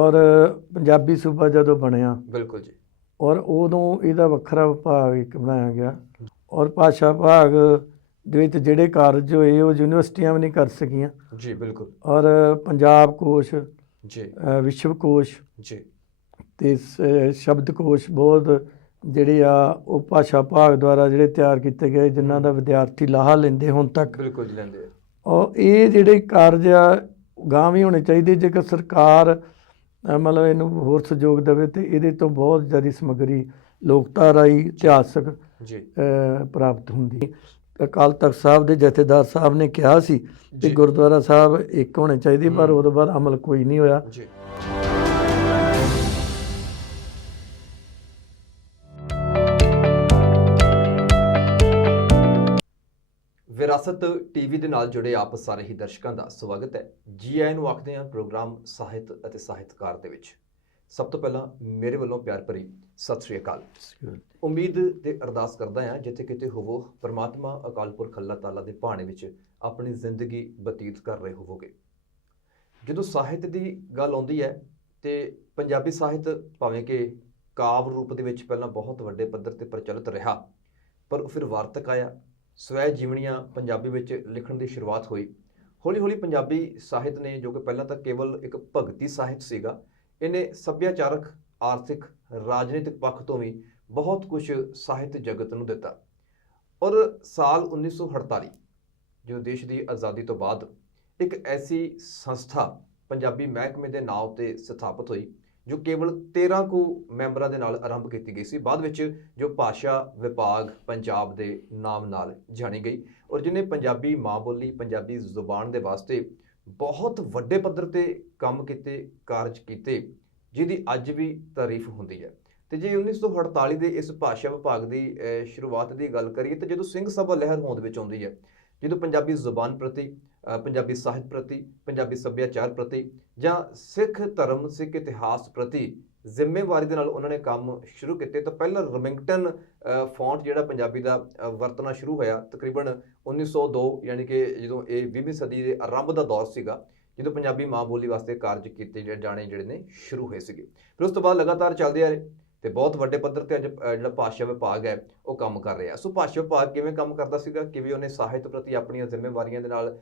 ਔਰ ਪੰਜਾਬੀ ਸੂਬਾ ਜਦੋਂ ਬਣਿਆ ਬਿਲਕੁਲ ਜੀ। ਔਰ ਉਦੋਂ ਇਹਦਾ ਵੱਖਰਾ ਵਿਭਾਗ ਇੱਕ ਬਣਾਇਆ ਗਿਆ ਔਰ ਭਾਸ਼ਾ ਵਿਭਾਗ ਦੇ ਵਿੱਚ ਜਿਹੜੇ ਕਾਰਜ ਹੋਏ ਉਹ ਯੂਨੀਵਰਸਿਟੀਆਂ ਵੀ ਨਹੀਂ ਕਰ ਸਕੀਆਂ ਜੀ ਬਿਲਕੁਲ ਔਰ ਪੰਜਾਬ ਕੋਸ਼ ਜੀ ਵਿਸ਼ਵ ਕੋਸ਼ ਜੀ ਅਤੇ ਸ਼ਬਦਕੋਸ਼ ਬਹੁਤ ਜਿਹੜੇ ਆ ਉਹ ਭਾਸ਼ਾ ਵਿਭਾਗ ਦੁਆਰਾ ਜਿਹੜੇ ਤਿਆਰ ਕੀਤੇ ਗਏ ਜਿਨ੍ਹਾਂ ਦਾ ਵਿਦਿਆਰਥੀ ਲਾਹਾ ਲੈਂਦੇ ਹੁਣ ਤੱਕ। ਬਿਲਕੁਲ ਜੀ ਲੈਂਦੇ ਆ। ਔਰ ਇਹ ਜਿਹੜੇ ਕਾਰਜ ਆ ਗਾਂਹ ਵੀ ਹੋਣੇ ਚਾਹੀਦੇ ਜੇਕਰ ਸਰਕਾਰ ਮਤਲਬ ਇਹਨੂੰ ਹੋਰ ਸਹਿਯੋਗ ਦੇਵੇ ਅਤੇ ਇਹਦੇ ਤੋਂ ਬਹੁਤ ਜ਼ਿਆਦਾ ਸਮੱਗਰੀ ਲੋਕਤਾ ਰਾਹੀਂ ਇਤਿਹਾਸਕ ਜੀ ਪ੍ਰਾਪਤ ਹੁੰਦੀ। ਅਕਾਲ ਤਖਤ ਸਾਹਿਬ ਦੇ ਜਥੇਦਾਰ ਸਾਹਿਬ ਨੇ ਕਿਹਾ ਸੀ ਕਿ ਗੁਰਦੁਆਰਾ ਸਾਹਿਬ ਇੱਕ ਹੋਣੇ ਚਾਹੀਦੇ ਪਰ ਉਹਦੇ ਬਾਅਦ ਅਮਲ ਕੋਈ ਨਹੀਂ ਹੋਇਆ। ਜੀ ਵਿਰਾਸਤ ਟੀਵੀ ਦੇ ਨਾਲ ਜੁੜੇ ਆਪ ਸਾਰੇ ਹੀ ਦਰਸ਼ਕਾਂ ਦਾ ਸਵਾਗਤ ਹੈ। ਜੀ ਆਇਆਂ ਨੂੰ ਆਖਦੇ ਹਾਂ ਪ੍ਰੋਗਰਾਮ ਸਾਹਿਤ ਅਤੇ ਸਾਹਿਤਕਾਰ ਦੇ ਵਿੱਚ। ਸਭ ਤੋਂ ਪਹਿਲਾਂ ਮੇਰੇ ਵੱਲੋਂ ਪਿਆਰ ਭਰੀ ਸਤਿ ਸ੍ਰੀ ਅਕਾਲ। ਉਮੀਦ ਤੇ ਅਰਦਾਸ ਕਰਦਾ ਹਾਂ ਜਿੱਥੇ ਕਿਤੇ ਹੋਵੋ ਪਰਮਾਤਮਾ ਅਕਾਲ ਪੁਰਖ ਅੱਲਾਹ ਤਾਲਾ ਦੇ ਭਾਣੇ ਵਿੱਚ ਆਪਣੀ ਜ਼ਿੰਦਗੀ ਬਤੀਤ ਕਰ ਰਹੇ ਹੋਵੋਗੇ। ਜਦੋਂ ਸਾਹਿਤ ਦੀ ਗੱਲ ਆਉਂਦੀ ਹੈ ਤੇ ਪੰਜਾਬੀ ਸਾਹਿਤ ਭਾਵੇਂ ਕਿ ਕਾਵਿ ਰੂਪ ਦੇ ਵਿੱਚ ਪਹਿਲਾਂ ਬਹੁਤ ਵੱਡੇ ਪੱਧਰ ਤੇ ਪ੍ਰਚਲਿਤ ਰਿਹਾ, ਪਰ ਫਿਰ ਵਾਰਤਕ ਆਇਆ, ਸਵੈ ਜੀਵਨੀਆਂ ਪੰਜਾਬੀ ਵਿੱਚ ਲਿਖਣ ਦੀ ਸ਼ੁਰੂਆਤ ਹੋਈ। ਹੌਲੀ ਹੌਲੀ ਪੰਜਾਬੀ ਸਾਹਿਤ ਨੇ, ਜੋ ਕਿ ਪਹਿਲਾਂ ਤਾਂ ਕੇਵਲ ਇੱਕ ਭਗਤੀ ਸਾਹਿਤ ਸੀਗਾ, ਇਹਨੇ ਸੱਭਿਆਚਾਰਕ, ਆਰਥਿਕ, ਰਾਜਨੀਤਿਕ ਪੱਖ ਤੋਂ ਵੀ ਬਹੁਤ ਕੁਝ ਸਾਹਿਤ ਜਗਤ ਨੂੰ ਦਿੱਤਾ। ਔਰ ਸਾਲ 1948 ਜਦੋਂ ਦੇਸ਼ ਦੀ ਆਜ਼ਾਦੀ ਤੋਂ ਬਾਅਦ ਇੱਕ ਐਸੀ ਸੰਸਥਾ ਪੰਜਾਬੀ ਮਹਿਕਮੇ ਦੇ ਨਾਂ ਉੱਤੇ ਸਥਾਪਿਤ ਹੋਈ ਜੋ ਕੇਵਲ 13 ਕੁ ਮੈਂਬਰਾਂ ਦੇ ਨਾਲ ਆਰੰਭ ਕੀਤੀ ਗਈ ਸੀ, ਬਾਅਦ ਵਿੱਚ ਜੋ ਭਾਸ਼ਾ ਵਿਭਾਗ ਪੰਜਾਬ ਦੇ ਨਾਮ ਨਾਲ ਜਾਣੀ ਗਈ ਔਰ ਜਿਹਨੇ ਪੰਜਾਬੀ ਮਾਂ ਬੋਲੀ, ਪੰਜਾਬੀ ਜ਼ੁਬਾਨ ਦੇ ਵਾਸਤੇ ਬਹੁਤ ਵੱਡੇ ਪੱਧਰ ਤੇ ਕੰਮ ਕੀਤੇ, ਕਾਰਜ ਕੀਤੇ, ਜਿਹਦੀ ਅੱਜ ਵੀ ਤਾਰੀਫ ਹੁੰਦੀ ਹੈ। ਤੇ ਜੇ 1948 ਦੇ ਇਸ ਭਾਸ਼ਾ ਵਿਭਾਗ ਦੀ ਸ਼ੁਰੂਆਤ ਦੀ ਗੱਲ ਕਰੀਏ ਤਾਂ ਜਦੋਂ ਸਿੰਘ ਸਭਾ ਲਹਿਰ ਹੋਂਦ ਵਿੱਚ ਆਉਂਦੀ ਹੈ, ਜਦੋਂ ਪੰਜਾਬੀ ਜ਼ੁਬਾਨ ਪ੍ਰਤੀ, ਪੰਜਾਬੀ ਸਾਹਿਤ ਪ੍ਰਤੀ, ਪੰਜਾਬੀ ਸੱਭਿਆਚਾਰ ਪ੍ਰਤੀ ਜਾਂ ਸਿੱਖ ਧਰਮ, ਸਿੱਖ ਇਤਿਹਾਸ ਪ੍ਰਤੀ ਜ਼ਿੰਮੇਵਾਰੀ ਦੇ ਨਾਲ ਉਹਨਾਂ ਨੇ ਕੰਮ ਸ਼ੁਰੂ ਕੀਤੇ, ਤਾਂ ਪਹਿਲਾਂ ਰਿਮਿੰਗਟਨ ਫੌਂਟ ਜਿਹੜਾ ਪੰਜਾਬੀ ਦਾ ਵਰਤਣਾ ਸ਼ੁਰੂ ਹੋਇਆ ਤਕਰੀਬਨ 1902, ਯਾਨੀ ਕਿ ਜਦੋਂ ਇਹ 20ਵੀਂ ਸਦੀ ਦੇ ਆਰੰਭ ਦਾ ਦੌਰ ਸੀਗਾ, ਜਦੋਂ ਪੰਜਾਬੀ ਮਾਂ ਬੋਲੀ ਵਾਸਤੇ ਕਾਰਜ ਕੀਤੇ ਜਾਣੇ ਜਿਹੜੇ ਨੇ ਸ਼ੁਰੂ ਹੋਏ ਸੀਗੇ। ਫਿਰ ਉਸ ਤੋਂ ਬਾਅਦ ਲਗਾਤਾਰ ਚੱਲਦੇ ਆ ਰਹੇ ਤੇ ਬਹੁਤ ਵੱਡੇ ਪੱਧਰ ਤੇ ਅੱਜ ਜਿਹੜਾ ਭਾਸ਼ਾ ਵਿਭਾਗ ਹੈ ਉਹ ਕੰਮ ਕਰ ਰਿਹਾ। ਸੋ ਭਾਸ਼ਾ ਵਿਭਾਗ ਕਿਵੇਂ ਕੰਮ ਕਰਦਾ ਸੀਗਾ, ਕਿਵੇਂ ਉਹਨੇ ਸਾਹਿਤ ਪ੍ਰਤੀ ਆਪਣੀਆਂ ਜ਼ਿੰਮੇਵਾਰੀਆਂ ਦੇ ਨਾਲ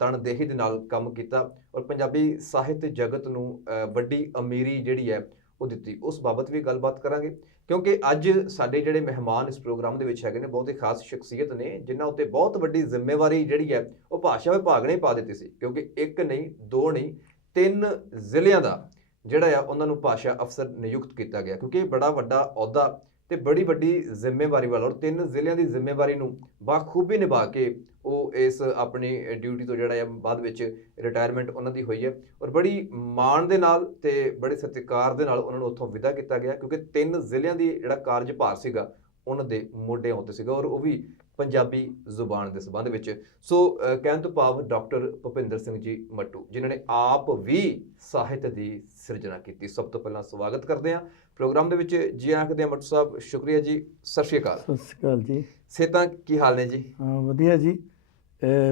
ਤਨਦੇਹੀ ਦੇ ਨਾਲ ਕੰਮ ਕੀਤਾ ਔਰ ਪੰਜਾਬੀ ਸਾਹਿਤ ਜਗਤ ਨੂੰ ਵੱਡੀ ਅਮੀਰੀ ਜਿਹੜੀ ਹੈ ਉਹ ਦਿੱਤੀ, ਉਸ ਬਾਬਤ ਵੀ ਗੱਲਬਾਤ ਕਰਾਂਗੇ। ਕਿਉਂਕਿ ਅੱਜ ਸਾਡੇ ਜਿਹੜੇ ਮਹਿਮਾਨ ਇਸ ਪ੍ਰੋਗਰਾਮ ਦੇ ਵਿੱਚ ਹੈਗੇ ਨੇ ਬਹੁਤ ਹੀ ਖਾਸ ਸ਼ਖਸੀਅਤ ਨੇ, ਜਿਨ੍ਹਾਂ ਉੱਤੇ ਬਹੁਤ ਵੱਡੀ ਜ਼ਿੰਮੇਵਾਰੀ ਜਿਹੜੀ ਹੈ ਉਹ ਭਾਸ਼ਾ ਵਿਭਾਗ ਨੇ ਪਾ ਦਿੱਤੀ ਸੀ। ਕਿਉਂਕਿ ਇੱਕ ਨਹੀਂ, ਦੋ ਨਹੀਂ, 3 ਜ਼ਿਲ੍ਹਿਆਂ ਦਾ ਜਿਹੜਾ ਆ ਉਹਨਾਂ ਨੂੰ ਭਾਸ਼ਾ ਅਫਸਰ ਨਿਯੁਕਤ ਕੀਤਾ ਗਿਆ, ਕਿਉਂਕਿ ਇਹ ਬੜਾ ਵੱਡਾ ਅਹੁਦਾ ਤੇ ਬੜੀ ਵੱਡੀ ਜ਼ਿੰਮੇਵਾਰੀ ਵਾਲਾ ਔਰ 3 ਜ਼ਿਲ੍ਹਿਆਂ ਦੀ ਜ਼ਿੰਮੇਵਾਰੀ ਨੂੰ ਬਾਖੂਬੀ ਨਿਭਾ ਕੇ ਉਹ ਇਸ ਆਪਣੀ ਡਿਊਟੀ ਤੋਂ ਜਿਹੜਾ ਆ ਬਾਅਦ ਵਿੱਚ ਰਿਟਾਇਰਮੈਂਟ ਉਹਨਾਂ ਦੀ ਹੋਈ ਹੈ ਔਰ ਬੜੀ ਮਾਣ ਦੇ ਨਾਲ ਤੇ ਬੜੇ ਸਤਿਕਾਰ ਦੇ ਨਾਲ ਉਹਨਾਂ ਨੂੰ ਉੱਥੋਂ ਵਿਦਾ ਕੀਤਾ ਗਿਆ, ਕਿਉਂਕਿ 3 ਜ਼ਿਲ੍ਹਿਆਂ ਦੀ ਜਿਹੜਾ ਕਾਰਜਭਾਰ ਸੀਗਾ ਉਹਨਾਂ ਦੇ ਮੋਢਿਆਂ ਉੱਤੇ ਸੀਗਾ ਔਰ ਉਹ ਵੀ ਪੰਜਾਬੀ ਜ਼ੁਬਾਨ ਦੇ ਸੰਬੰਧ ਵਿੱਚ। ਸੋ ਕਹਿਣ ਤੋਂ ਭਾਵ ਡਾਕਟਰ ਭੁਪਿੰਦਰ ਸਿੰਘ ਜੀ ਮੱਟੂ, ਜਿਨ੍ਹਾਂ ਨੇ ਆਪ ਵੀ ਸਾਹਿਤ ਦੀ ਸਿਰਜਣਾ ਕੀਤੀ। ਸਭ ਤੋਂ ਪਹਿਲਾਂ ਸਵਾਗਤ ਕਰਦੇ ਹਾਂ ਪ੍ਰੋਗਰਾਮ ਦੇ ਵਿੱਚ। ਜੀ ਆਖਦੇ ਹਾਂ ਮੱਟੂ ਸਾਹਿਬ, ਸ਼ੁਕਰੀਆ ਜੀ, ਸਤਿ ਸ਼੍ਰੀ ਅਕਾਲ। ਸਤਿ ਸ਼੍ਰੀ ਅਕਾਲ ਜੀ। ਸਿਹਤਾਂ ਕੀ ਹਾਲ ਨੇ ਜੀ? ਹਾਂ ਵਧੀਆ ਜੀ।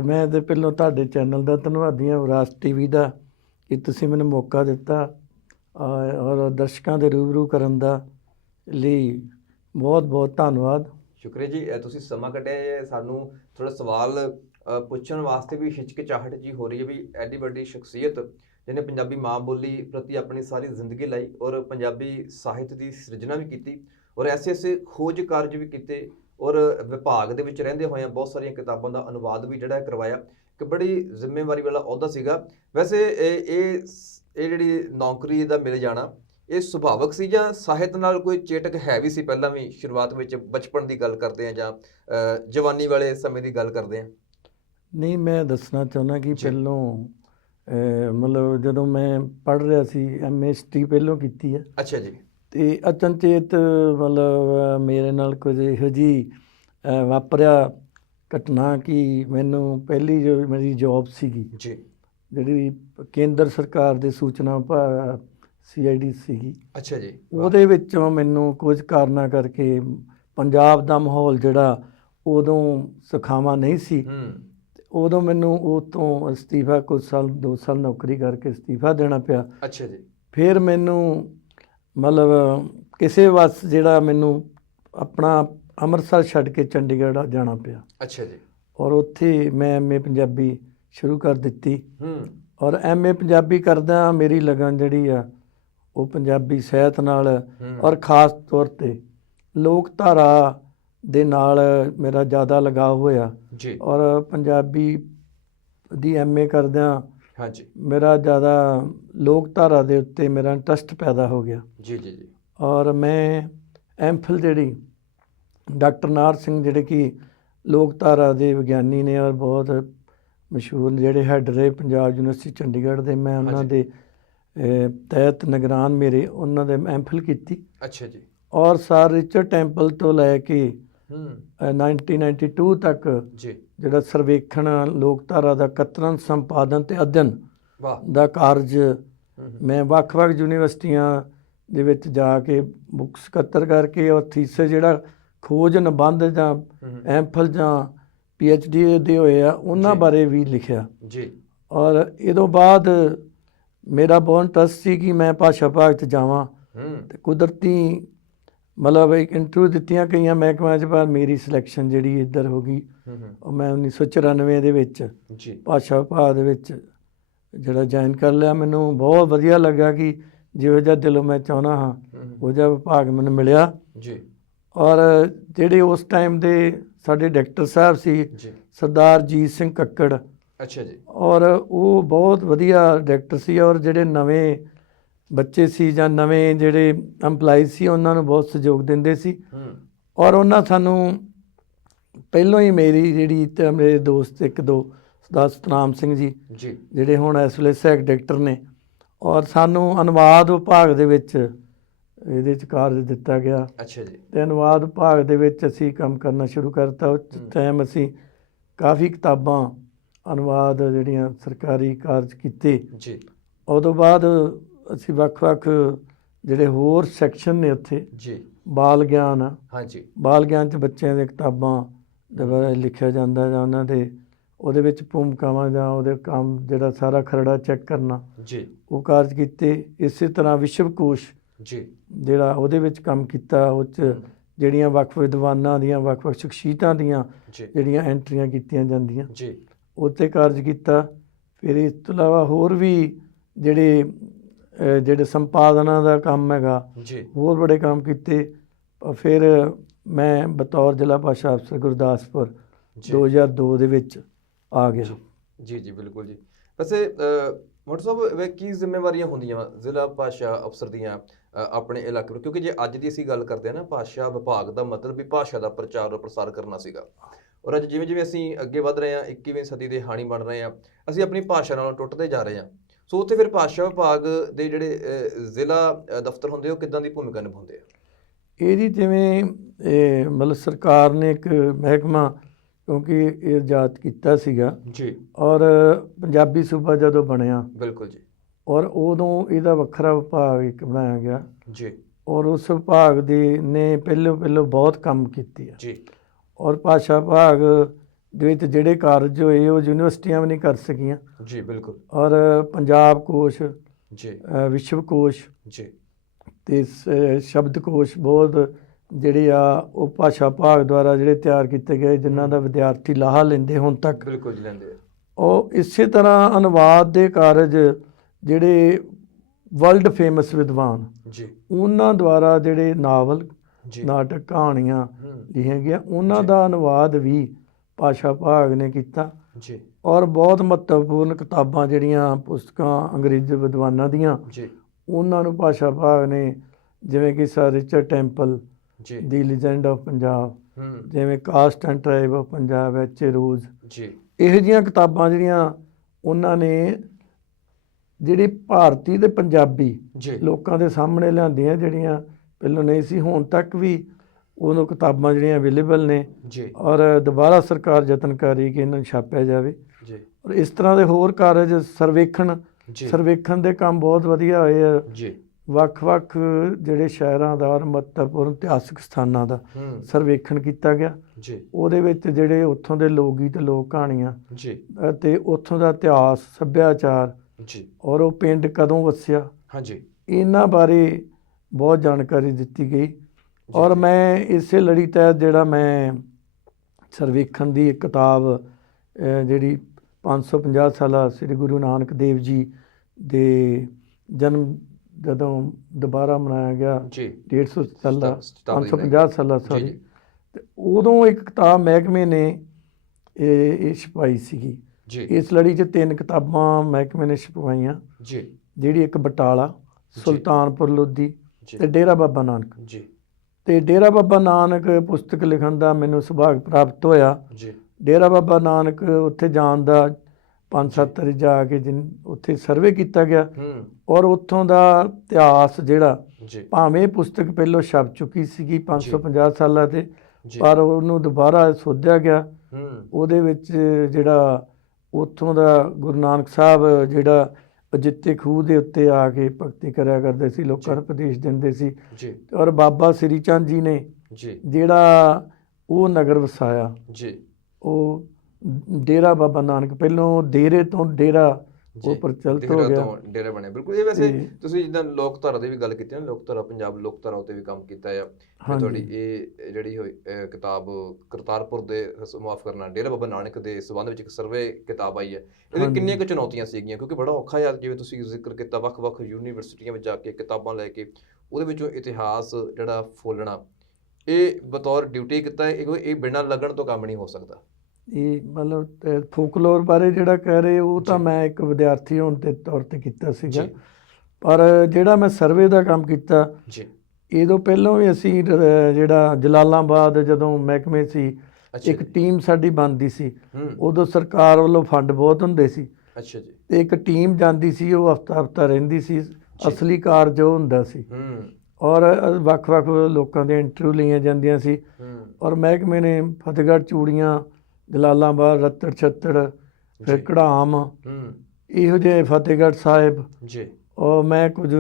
ਮੈਂ ਤਾਂ ਪਹਿਲਾਂ ਤੁਹਾਡੇ ਚੈਨਲ ਦਾ ਧੰਨਵਾਦੀ ਹਾਂ, ਵਿਰਾਸਤ ਟੀਵੀ ਦਾ, ਕਿ ਤੁਸੀਂ ਮੈਨੂੰ ਮੌਕਾ ਦਿੱਤਾ ਔਰ ਦਰਸ਼ਕਾਂ ਦੇ ਰੂਬਰੂ ਕਰਨ ਦਾ ਲਈ ਬਹੁਤ ਬਹੁਤ ਧੰਨਵਾਦ। ਸ਼ੁਕਰੀਆ ਜੀ, ਤੁਸੀਂ ਸਮਾਂ ਕੱਢਿਆ। ਸਾਨੂੰ ਥੋੜਾ ਸਵਾਲ ਪੁੱਛਣ ਵਾਸਤੇ ਵੀ ਹਿਚਕਿਚਾਹਟ ਜੀ ਹੋ ਰਹੀ ਹੈ ਵੀ ਐਡੀ ਵੱਡੀ ਸ਼ਖਸੀਅਤ ਜਿਹਨੇ ਪੰਜਾਬੀ ਮਾਂ ਬੋਲੀ ਪ੍ਰਤੀ ਆਪਣੀ ਸਾਰੀ ਜ਼ਿੰਦਗੀ ਲਾਈ ਔਰ ਪੰਜਾਬੀ ਸਾਹਿਤ ਦੀ ਸਿਰਜਣਾ ਵੀ ਕੀਤੀ ਔਰ ਐਸੇ ਖੋਜ ਕਾਰਜ ਵੀ ਕੀਤੇ ਔਰ ਵਿਭਾਗ ਦੇ ਵਿੱਚ ਰਹਿੰਦੇ ਹੋਇਆਂ ਬਹੁਤ ਸਾਰੀਆਂ ਕਿਤਾਬਾਂ ਦਾ ਅਨੁਵਾਦ ਵੀ ਜਿਹੜਾ ਕਰਵਾਇਆ, ਕਿ ਬੜੀ ਜ਼ਿੰਮੇਵਾਰੀ ਵਾਲਾ ਅਹੁਦਾ ਸੀਗਾ। ਵੈਸੇ ਇਹ ਜਿਹੜੀ ਨੌਕਰੀ ਦਾ ਮਿਲ ਜਾਣਾ ਇਹ ਸੁਭਾਵਕ ਸੀ ਜਾਂ ਸਾਹਿਤ ਨਾਲ ਕੋਈ ਚੇਟਕ ਹੈ ਵੀ ਸੀ ਪਹਿਲਾਂ ਵੀ? ਸ਼ੁਰੂਆਤ ਵਿੱਚ ਬਚਪਨ ਦੀ ਗੱਲ ਕਰਦੇ ਹਾਂ ਜਾਂ ਜਵਾਨੀ ਵਾਲੇ ਸਮੇਂ ਦੀ ਗੱਲ ਕਰਦੇ ਹਾਂ? ਨਹੀਂ, ਮੈਂ ਦੱਸਣਾ ਚਾਹੁੰਦਾ ਕਿ ਪਹਿਲੋਂ ਮਤਲਬ ਜਦੋਂ ਮੈਂ ਪੜ੍ਹ ਰਿਹਾ ਸੀ, MA ਹਿਸਟਰੀ ਪਹਿਲੋਂ ਕੀਤੀ ਹੈ। ਅੱਛਾ ਜੀ। ਅਤੇ ਅਚਨਚੇਤ ਮਤਲਬ ਮੇਰੇ ਨਾਲ ਕੁਝ ਇਹੋ ਜਿਹੀ ਵਾਪਰਿਆ ਘਟਨਾ ਕਿ ਮੈਨੂੰ ਪਹਿਲੀ ਜੋ ਮੇਰੀ ਜੋਬ ਸੀਗੀ ਜੀ, ਜਿਹੜੀ ਕੇਂਦਰ ਸਰਕਾਰ ਦੇ ਸੂਚਨਾ CID ਸੀਗੀ। ਅੱਛਾ ਜੀ। ਉਹਦੇ ਵਿੱਚੋਂ ਮੈਨੂੰ ਕੁਝ ਕਾਰਨਾਂ ਕਰਕੇ ਪੰਜਾਬ ਦਾ ਮਾਹੌਲ ਜਿਹੜਾ ਉਦੋਂ ਸੁਖਾਵਾਂ ਨਹੀਂ ਸੀ, ਉਦੋਂ ਮੈਨੂੰ ਉਹ ਤੋਂ ਅਸਤੀਫਾ, ਕੁਝ ਸਾਲ 2 ਸਾਲ ਨੌਕਰੀ ਕਰਕੇ ਅਸਤੀਫਾ ਦੇਣਾ ਪਿਆ। ਅੱਛਾ ਜੀ। ਫਿਰ ਮੈਨੂੰ ਮਤਲਬ ਕਿਸੇ ਵਸ ਜਿਹੜਾ ਮੈਨੂੰ ਆਪਣਾ ਅੰਮ੍ਰਿਤਸਰ ਛੱਡ ਕੇ ਚੰਡੀਗੜ੍ਹ ਜਾਣਾ ਪਿਆ ਅੱਛਾ ਜੀ। ਔਰ ਉੱਥੇ ਮੈਂ ਐਮਏ ਪੰਜਾਬੀ ਸ਼ੁਰੂ ਕਰ ਦਿੱਤੀ। ਹੂੰ ਔਰ ਐਮਏ ਪੰਜਾਬੀ ਕਰਦਾ ਮੇਰੀ ਲਗਨ ਜਿਹੜੀ ਆ ਉਹ ਪੰਜਾਬੀ ਸਾਹਿਤ ਨਾਲ ਔਰ ਖ਼ਾਸ ਤੌਰ 'ਤੇ ਲੋਕ ਧਾਰਾ ਦੇ ਨਾਲ ਮੇਰਾ ਜ਼ਿਆਦਾ ਲਗਾਅ ਹੋਇਆ ਜੀ। ਔਰ ਪੰਜਾਬੀ ਦੀ ਐਮਏ ਕਰਦਿਆਂ ਹਾਂਜੀ ਮੇਰਾ ਜ਼ਿਆਦਾ ਲੋਕ ਧਾਰਾ ਦੇ ਉੱਤੇ ਮੇਰਾ ਇੰਟਰਸਟ ਪੈਦਾ ਹੋ ਗਿਆ। ਜੀ ਜੀ ਜੀ। ਔਰ ਮੈਂ ਐਮਫਿਲ ਜਿਹੜੀ ਡਾਕਟਰ ਨਾਰ ਸਿੰਘ ਜਿਹੜੇ ਕਿ ਲੋਕ ਧਾਰਾ ਦੇ ਵਿਗਿਆਨੀ ਨੇ ਔਰ ਬਹੁਤ ਮਸ਼ਹੂਰ ਜਿਹੜੇ ਹੈੱਡ ਰਹੇ ਪੰਜਾਬ ਯੂਨੀਵਰਸਿਟੀ ਚੰਡੀਗੜ੍ਹ ਦੇ, ਮੈਂ ਉਹਨਾਂ ਦੇ ਤਹਿਤ ਨਿਗਰਾਨ ਮੇਰੇ ਉਹਨਾਂ ਦੇ ਐਮਫਿਲ ਕੀਤੀ। ਅੱਛਾ ਜੀ। ਔਰ ਸਰ ਰਿਚਰਡ ਟੈਂਪਲ ਤੋਂ ਲੈ ਕੇ 1992 ਤੱਕ ਜੀ ਜਿਹੜਾ ਸਰਵੇਖਣ ਲੋਕ ਧਾਰਾ ਦਾ ਕਤਰਨ ਸੰਪਾਦਨ ਤੇ ਅਧਿਐਨ ਵਾਹ। ਦਾ ਕਾਰਜ ਮੈਂ ਵੱਖ-ਵੱਖ ਯੂਨੀਵਰਸਿਟੀਆਂ ਦੇ ਵਿੱਚ ਜਾ ਕੇ ਬੁੱਕਸ ਇਕੱਤਰ ਕਰਕੇ ਔਰ ਥੀਸਿਸ ਜਿਹੜਾ ਖੋਜ ਨਿਬੰਧ ਜਾਂ ਐਮਫਿਲ ਜਾਂ PhD ਦੇ ਹੋਏ ਆ ਉਹਨਾਂ ਜੀ। ਬਾਰੇ ਵੀ ਲਿਖਿਆ। ਜੀ ਔਰ ਇਹਦੋਂ ਬਾਅਦ ਮੇਰਾ ਬਹੁਤ ਇੰਟਰਸਟ ਸੀ ਕਿ ਮੈਂ ਭਾਸ਼ਾ ਵਿਭਾਗ 'ਚ ਜਾਵਾਂ ਤੇ ਕੁਦਰਤੀ ਮਤਲਬ ਇੱਕ ਇੰਟਰਵਿਊ ਦਿੱਤੀਆਂ ਕਈਆਂ ਮਹਿਕਮਿਆਂ 'ਚ, ਪਰ ਮੇਰੀ ਸਿਲੈਕਸ਼ਨ ਜਿਹੜੀ ਇੱਧਰ ਹੋ ਗਈ। ਉਹ ਮੈਂ 1994 ਦੇ ਵਿੱਚ ਜੀ ਭਾਸ਼ਾ ਵਿਭਾਗ ਦੇ ਵਿੱਚ ਜਿਹੜਾ ਜੁਆਇਨ ਕਰ ਲਿਆ। ਮੈਨੂੰ ਬਹੁਤ ਵਧੀਆ ਲੱਗਾ ਕਿ ਜਿਹੋ ਜਿਹਾ ਦਿਲੋਂ ਮੈਂ ਚਾਹੁੰਦਾ ਹਾਂ ਉਹ ਜਿਹਾ ਵਿਭਾਗ ਮੈਨੂੰ ਮਿਲਿਆ। ਜੀ ਔਰ ਜਿਹੜੇ ਉਸ ਟਾਈਮ ਦੇ ਸਾਡੇ ਡਾਇਰੈਕਟਰ ਸਾਹਿਬ ਸੀ ਜੀ। ਸਰਦਾਰ ਜੀਤ ਸਿੰਘ ਕੱਕੜ, ਅੱਛਾ ਜੀ। ਔਰ ਉਹ ਬਹੁਤ ਵਧੀਆ ਡਾਇਰੈਕਟਰ ਸੀ। ਔਰ ਜਿਹੜੇ ਨਵੇਂ ਬੱਚੇ ਸੀ ਜਾਂ ਨਵੇਂ ਜਿਹੜੇ ਐਮਪਲਾਈਜ਼ ਸੀ ਉਹਨਾਂ ਨੂੰ ਬਹੁਤ ਸਹਿਯੋਗ ਦਿੰਦੇ ਸੀ। ਔਰ ਉਹਨਾਂ ਸਾਨੂੰ ਪਹਿਲੋਂ ਹੀ ਮੇਰੀ ਜਿਹੜੀ ਤੇ ਮੇਰੇ ਦੋਸਤ ਇੱਕ ਦੋ ਸਰਦਾਰ ਸਤਨਾਮ ਸਿੰਘ ਜੀ ਜੀ ਜਿਹੜੇ ਹੁਣ ਇਸ ਵੇਲੇ ਸਹਾਇਕ ਡਾਇਰੈਕਟਰ ਨੇ, ਔਰ ਸਾਨੂੰ ਅਨੁਵਾਦ ਵਿਭਾਗ ਦੇ ਵਿੱਚ ਇਹਦੇ 'ਚ ਕਾਰਜ ਦਿੱਤਾ ਗਿਆ। ਅੱਛਾ ਜੀ। ਅਤੇ ਅਨੁਵਾਦ ਵਿਭਾਗ ਦੇ ਵਿੱਚ ਅਸੀਂ ਕੰਮ ਕਰਨਾ ਸ਼ੁਰੂ ਕਰਤਾ। ਉਸ ਟਾਈਮ ਅਸੀਂ ਕਾਫੀ ਕਿਤਾਬਾਂ ਅਨੁਵਾਦ ਜਿਹੜੀਆਂ ਸਰਕਾਰੀ ਕਾਰਜ ਕੀਤੇ। ਜੀ ਉਦੋਂ ਬਾਅਦ ਅਸੀਂ ਵੱਖ-ਵੱਖ ਜਿਹੜੇ ਹੋਰ ਸੈਕਸ਼ਨ ਨੇ ਉੱਥੇ ਜੀ। ਬਾਲ ਗਿਆਨ, ਹਾਂਜੀ ਬਾਲ ਗਿਆਨ 'ਚ ਬੱਚਿਆਂ ਦੀਆਂ ਕਿਤਾਬਾਂ ਦੇ ਬਾਰੇ ਲਿਖਿਆ ਜਾਂਦਾ ਜਾਂ ਉਹਨਾਂ ਦੇ ਉਹਦੇ ਵਿੱਚ ਭੂਮਿਕਾਵਾਂ ਜਾਂ ਉਹਦੇ ਕੰਮ ਜਿਹੜਾ ਸਾਰਾ ਖਰੜਾ ਚੈੱਕ ਕਰਨਾ, ਜੀ ਉਹ ਕਾਰਜ ਕੀਤੇ। ਇਸੇ ਤਰ੍ਹਾਂ ਵਿਸ਼ਵ ਕੋਸ਼ ਜੀ ਜਿਹੜਾ ਉਹਦੇ ਵਿੱਚ ਕੰਮ ਕੀਤਾ, ਉਹ 'ਚ ਜਿਹੜੀਆਂ ਵੱਖ ਵਿਦਵਾਨਾਂ ਦੀਆਂ ਵੱਖ-ਵੱਖ ਸ਼ਖਸੀਅਤਾਂ ਦੀਆਂ ਜੀ ਜਿਹੜੀਆਂ ਐਂਟਰੀਆਂ ਕੀਤੀਆਂ ਜਾਂਦੀਆਂ ਜੀ। ਉੱਤੇ ਕਾਰਜ ਕੀਤਾ। ਫਿਰ ਇਸ ਤੋਂ ਇਲਾਵਾ ਹੋਰ ਵੀ ਜਿਹੜੇ ਸੰਪਾਦਨਾ ਦਾ ਕੰਮ ਹੈਗਾ, ਜੀ ਹੋਰ ਬੜੇ ਕੰਮ ਕੀਤੇ। ਫਿਰ ਮੈਂ ਬਤੌਰ ਜ਼ਿਲ੍ਹਾ ਭਾਸ਼ਾ ਅਫਸਰ ਗੁਰਦਾਸਪੁਰ ਜੀ 2002 ਦੇ ਵਿੱਚ ਆ ਗਿਆ। ਜੀ ਜੀ ਬਿਲਕੁਲ ਜੀ। ਵੈਸੇ ਮੋਟਰ ਸਾਹਿਬ ਵੇ ਕੀ ਜ਼ਿੰਮੇਵਾਰੀਆਂ ਹੁੰਦੀਆਂ ਵਾ ਜ਼ਿਲ੍ਹਾ ਭਾਸ਼ਾ ਅਫਸਰ ਦੀਆਂ ਆਪਣੇ ਇਲਾਕੇ ਵਿੱਚ? ਕਿਉਂਕਿ ਜੇ ਅੱਜ ਦੀ ਅਸੀਂ ਗੱਲ ਕਰਦੇ ਹਾਂ ਨਾ, ਭਾਸ਼ਾ ਵਿਭਾਗ ਦਾ ਮਤਲਬ ਵੀ ਭਾਸ਼ਾ ਦਾ ਪ੍ਰਚਾਰ ਔਰ ਪ੍ਰਸਾਰ ਕਰਨਾ ਸੀਗਾ। ਔਰ ਅੱਜ ਜਿਵੇਂ ਜਿਵੇਂ ਅਸੀਂ ਅੱਗੇ ਵੱਧ ਰਹੇ ਹਾਂ, 21ਵੀਂ ਸਦੀ ਦੇ ਹਾਣੀ ਬਣ ਰਹੇ ਹਾਂ, ਅਸੀਂ ਆਪਣੀ ਭਾਸ਼ਾ ਨਾਲੋਂ ਟੁੱਟਦੇ ਜਾ ਰਹੇ ਹਾਂ। ਸੋ ਉੱਥੇ ਫਿਰ ਭਾਸ਼ਾ ਵਿਭਾਗ ਦੇ ਜਿਹੜੇ ਜ਼ਿਲ੍ਹਾ ਦਫ਼ਤਰ ਹੁੰਦੇ ਉਹ ਕਿੱਦਾਂ ਦੀ ਭੂਮਿਕਾ ਨਿਭਾਉਂਦੇ ਆ? ਇਹਦੀ ਜਿਵੇਂ ਮਤਲਬ ਸਰਕਾਰ ਨੇ ਇੱਕ ਮਹਿਕਮਾ ਕਿਉਂਕਿ ਇਹ ਆਜ਼ਾਦ ਕੀਤਾ ਸੀਗਾ, ਜੀ ਔਰ ਪੰਜਾਬੀ ਸੂਬਾ ਜਦੋਂ ਬਣਿਆ ਬਿਲਕੁਲ ਜੀ। ਔਰ ਉਦੋਂ ਇਹਦਾ ਵੱਖਰਾ ਵਿਭਾਗ ਇੱਕ ਬਣਾਇਆ ਗਿਆ। ਜੀ ਔਰ ਉਸ ਵਿਭਾਗ ਦੇ ਨੇ ਪਹਿਲੋਂ ਬਹੁਤ ਕੰਮ ਕੀਤੇ ਆ। ਜੀ ਔਰ ਭਾਸ਼ਾ ਵਿਭਾਗ ਦੇ ਵਿੱਚ ਜਿਹੜੇ ਕਾਰਜ ਹੋਏ ਉਹ ਯੂਨੀਵਰਸਿਟੀਆਂ ਵੀ ਨਹੀਂ ਕਰ ਸਕੀਆਂ। ਜੀ ਬਿਲਕੁਲ। ਔਰ ਪੰਜਾਬ ਕੋਸ਼, ਜੀ ਵਿਸ਼ਵ ਕੋਸ਼ ਜੀ ਅਤੇ ਸ਼ਬਦ ਕੋਸ਼ ਬਹੁਤ ਜਿਹੜੇ ਆ ਉਹ ਭਾਸ਼ਾ ਵਿਭਾਗ ਦੁਆਰਾ ਜਿਹੜੇ ਤਿਆਰ ਕੀਤੇ ਗਏ, ਜਿਨ੍ਹਾਂ ਦਾ ਵਿਦਿਆਰਥੀ ਲਾਹਾ ਲੈਂਦੇ ਹੁਣ ਤੱਕ। ਬਿਲਕੁਲ ਜੀ ਲੈਂਦੇ ਆ। ਉਹ ਇਸੇ ਤਰ੍ਹਾਂ ਅਨੁਵਾਦ ਦੇ ਕਾਰਜ ਜਿਹੜੇ ਵਰਲਡ ਫੇਮਸ ਵਿਦਵਾਨ ਜੀ ਉਹਨਾਂ ਦੁਆਰਾ ਜਿਹੜੇ ਨਾਵਲ, ਜੀ ਨਾਟਕ, ਕਹਾਣੀਆਂ ਲਿਖੀਆਂ ਗਈਆਂ, ਉਹਨਾਂ ਦਾ ਅਨੁਵਾਦ ਵੀ ਭਾਸ਼ਾ ਵਿਭਾਗ ਨੇ ਕੀਤਾ। ਜੀ ਔਰ ਬਹੁਤ ਮਹੱਤਵਪੂਰਨ ਕਿਤਾਬਾਂ ਜਿਹੜੀਆਂ ਪੁਸਤਕਾਂ ਅੰਗਰੇਜ਼ੀ ਵਿਦਵਾਨਾਂ ਦੀਆਂ, ਜੀ ਉਹਨਾਂ ਨੂੰ ਭਾਸ਼ਾ ਵਿਭਾਗ ਨੇ, ਜਿਵੇਂ ਕਿ ਸਰ ਰਿਚਰਡ ਟੈਂਪਲ ਜੀ ਦੀ ਲੀਜੈਂਡ ਆਫ ਪੰਜਾਬ, ਜਿਵੇਂ caste and tribe of Punjab, H.A. Rose, ਜੀ ਇਹੋ ਜਿਹੀਆਂ ਕਿਤਾਬਾਂ ਜਿਹੜੀਆਂ ਉਹਨਾਂ ਨੇ ਜਿਹੜੀ ਭਾਰਤੀ ਤੇ ਪੰਜਾਬੀ ਜੀ ਲੋਕਾਂ ਦੇ ਸਾਹਮਣੇ ਲਿਆਂਦੀਆਂ, ਜਿਹੜੀਆਂ ਪਹਿਲਾਂ ਨਹੀਂ ਸੀ, ਹੁਣ ਤੱਕ ਵੀ ਉਦੋਂ ਕਿਤਾਬਾਂ ਜਿਹੜੀਆਂ ਅਵੇਲੇਬਲ ਨੇ। ਜੀ ਔਰ ਦੁਬਾਰਾ ਸਰਕਾਰ ਯਤਨ ਕਰ ਰਹੀ ਕਿ ਇਹਨਾਂ ਨੂੰ ਛਾਪਿਆ ਜਾਵੇ। ਜੀ ਔਰ ਇਸ ਤਰ੍ਹਾਂ ਦੇ ਹੋਰ ਕਾਰਜ ਸਰਵੇਖਣ ਦੇ ਕੰਮ ਬਹੁਤ ਵਧੀਆ ਹੋਏ ਆ। ਜੀ ਵੱਖ-ਵੱਖ ਜਿਹੜੇ ਸ਼ਹਿਰਾਂ ਦਾ ਔਰ ਮਹੱਤਵਪੂਰਨ ਇਤਿਹਾਸਕ ਸਥਾਨਾਂ ਦਾ ਸਰਵੇਖਣ ਕੀਤਾ ਗਿਆ। ਜੀ ਉਹਦੇ ਵਿੱਚ ਜਿਹੜੇ ਉੱਥੋਂ ਦੇ ਲੋਕ ਗੀਤ, ਲੋਕ ਕਹਾਣੀਆਂ ਜੀ ਅਤੇ ਉੱਥੋਂ ਦਾ ਇਤਿਹਾਸ, ਸੱਭਿਆਚਾਰ ਜੀ ਔਰ ਉਹ ਪਿੰਡ ਕਦੋਂ ਵਸਿਆ, ਹਾਂਜੀ, ਇਹਨਾਂ ਬਾਰੇ ਬਹੁਤ ਜਾਣਕਾਰੀ ਦਿੱਤੀ ਗਈ। ਔਰ ਮੈਂ ਇਸੇ ਲੜੀ ਤਹਿਤ ਜਿਹੜਾ ਮੈਂ ਸਰਵੇਖਣ ਦੀ ਇੱਕ ਕਿਤਾਬ ਜਿਹੜੀ 550 ਸਾਲਾ ਸ੍ਰੀ ਗੁਰੂ ਨਾਨਕ ਦੇਵ ਜੀ ਦੇ ਜਨਮ ਜਦੋਂ ਦੁਬਾਰਾ ਮਨਾਇਆ ਗਿਆ 150 ਸਾਲਾ 550 ਸਾਲਾ ਸੌਰੀ, ਤੇ ਉਦੋਂ ਇੱਕ ਕਿਤਾਬ ਮਹਿਕਮੇ ਨੇ ਇਹ ਛਪਾਈ ਸੀਗੀ। ਇਸ ਲੜੀ 'ਚ 3 ਕਿਤਾਬਾਂ ਮਹਿਕਮੇ ਨੇ ਛਪਵਾਈਆਂ, ਜਿਹੜੀ ਇੱਕ ਬਟਾਲਾ, ਸੁਲਤਾਨਪੁਰ ਲੋਧੀ ਤੇ ਡੇਰਾ ਬਾਬਾ ਨਾਨਕ। ਤੇ ਡੇਰਾ ਬਾਬਾ ਨਾਨਕ ਪੁਸਤਕ ਲਿਖਣ ਦਾ ਮੈਨੂੰ ਸੁਭਾਗ ਪ੍ਰਾਪਤ ਹੋਇਆ। ਡੇਰਾ ਬਾਬਾ ਨਾਨਕ ਉੱਥੇ ਜਾਣ ਦਾ 5-7 ਵਾਰੀ ਜਾ ਕੇ ਉੱਥੇ ਸਰਵੇ ਕੀਤਾ ਗਿਆ, ਔਰ ਉੱਥੋਂ ਦਾ ਇਤਿਹਾਸ ਜਿਹੜਾ ਭਾਵੇਂ ਪੁਸਤਕ ਪਹਿਲੋਂ ਛਪ ਚੁੱਕੀ ਸੀਗੀ 550 ਸਾਲਾਂ ਤੇ, ਪਰ ਉਹਨੂੰ ਦੁਬਾਰਾ ਸੋਧਿਆ ਗਿਆ। ਉਹਦੇ ਵਿੱਚ ਜਿਹੜਾ ਉੱਥੋਂ ਦਾ ਗੁਰੂ ਨਾਨਕ ਸਾਹਿਬ ਜਿਹੜਾ ਅਜਿੱਤੇ ਖੂਹ ਦੇ ਉੱਤੇ ਆ ਕੇ ਭਗਤੀ ਕਰਿਆ ਕਰਦੇ ਸੀ, ਲੋਕਾਂ ਨੂੰ ਉਪਦੇਸ਼ ਦਿੰਦੇ ਸੀ, ਔਰ ਬਾਬਾ ਸ੍ਰੀ ਚੰਦ ਜੀ ਨੇ ਜਿਹੜਾ ਉਹ ਨਗਰ ਵਸਾਇਆ, ਉਹ ਡੇਰਾ ਬਾਬਾ ਨਾਨਕ, ਪਹਿਲੋਂ ਡੇਰੇ ਤੋਂ ਡੇਰਾ ਉਹ ਪ੍ਰਚਲਿਤ ਹੋ ਗਿਆ, ਡੇਰਾ ਬਣਿਆ। ਬਿਲਕੁਲ। ਇਹ ਵੈਸੇ ਤੁਸੀਂ ਜਿੱਦਾਂ ਲੋਕਧਾਰਾ ਦੀ ਵੀ ਗੱਲ ਕੀਤੀ ਨਾ, ਲੋਕਧਾਰਾ ਪੰਜਾਬ ਲੋਕਧਾਰਾ ਉੱਤੇ ਵੀ ਕੰਮ ਕੀਤਾ ਆ। ਤੁਹਾਡੀ ਇਹ ਜਿਹੜੀ ਹੋਈ ਕਿਤਾਬ ਕਰਤਾਰਪੁਰ ਦੇ ਮਾਫ ਕਰਨਾ ਡੇਰਾ ਬਾਬਾ ਨਾਨਕ ਦੇ ਸੰਬੰਧ ਵਿੱਚ ਇੱਕ ਸਰਵੇ ਕਿਤਾਬ ਆਈ ਹੈ। ਇਹਦੇ ਕਿੰਨੀਆਂ ਕੁ ਚੁਣੌਤੀਆਂ ਸੀਗੀਆਂ, ਕਿਉਂਕਿ ਬੜਾ ਔਖਾ ਯਾਰ, ਜਿਵੇਂ ਤੁਸੀਂ ਜ਼ਿਕਰ ਕੀਤਾ ਵੱਖ-ਵੱਖ ਯੂਨੀਵਰਸਿਟੀਆਂ ਵਿੱਚ ਜਾ ਕੇ ਕਿਤਾਬਾਂ ਲੈ ਕੇ ਉਹਦੇ ਵਿੱਚੋਂ ਇਤਿਹਾਸ ਜਿਹੜਾ ਫੋਲਣਾ, ਇਹ ਬਤੌਰ ਡਿਊਟੀ ਕੀਤਾ ਹੈ। ਇਹ ਬਿਨਾਂ ਲੱਗਣ ਤੋਂ ਕੰਮ ਨਹੀਂ ਹੋ ਸਕਦਾ। ਇਹ ਮਤਲਬ ਫੋਕਲੋਰ ਬਾਰੇ ਜਿਹੜਾ ਕਹਿ ਰਹੇ ਉਹ ਤਾਂ ਮੈਂ ਇੱਕ ਵਿਦਿਆਰਥੀ ਹੋਣ ਦੇ ਤੌਰ 'ਤੇ ਕੀਤਾ ਸੀਗਾ, ਪਰ ਜਿਹੜਾ ਮੈਂ ਸਰਵੇ ਦਾ ਕੰਮ ਕੀਤਾ ਇਹਦੋਂ ਪਹਿਲਾਂ ਵੀ ਅਸੀਂ ਜਿਹੜਾ ਜਲਾਲਾਬਾਦ ਜਦੋਂ ਮਹਿਕਮੇ ਸੀ, ਇੱਕ ਟੀਮ ਸਾਡੀ ਬਣਦੀ ਸੀ, ਉਦੋਂ ਸਰਕਾਰ ਵੱਲੋਂ ਫੰਡ ਬਹੁਤ ਹੁੰਦੇ ਸੀ, ਤੇ ਇੱਕ ਟੀਮ ਜਾਂਦੀ ਸੀ, ਉਹ ਹਫ਼ਤਾ ਰਹਿੰਦੀ ਸੀ, ਅਸਲੀ ਕਾਰਜ ਉਹ ਹੁੰਦਾ ਸੀ, ਔਰ ਵੱਖ-ਵੱਖ ਲੋਕਾਂ ਦੀਆਂ ਇੰਟਰਵਿਊ ਲਈਆਂ ਜਾਂਦੀਆਂ ਸੀ। ਔਰ ਮਹਿਕਮੇ ਨੇ ਫਤਿਹਗੜ੍ਹ ਚੂੜੀਆਂ, ਜਲਾਲਾਬਾਦ, ਰੱਤੜ ਛੱਤੜ, ਫਿਰ ਘੜਾਮ, ਇਹੋ ਜਿਹੇ ਫਤਿਹਗੜ੍ਹ ਸਾਹਿਬ, ਔਰ ਮੈਂ ਕੁਝ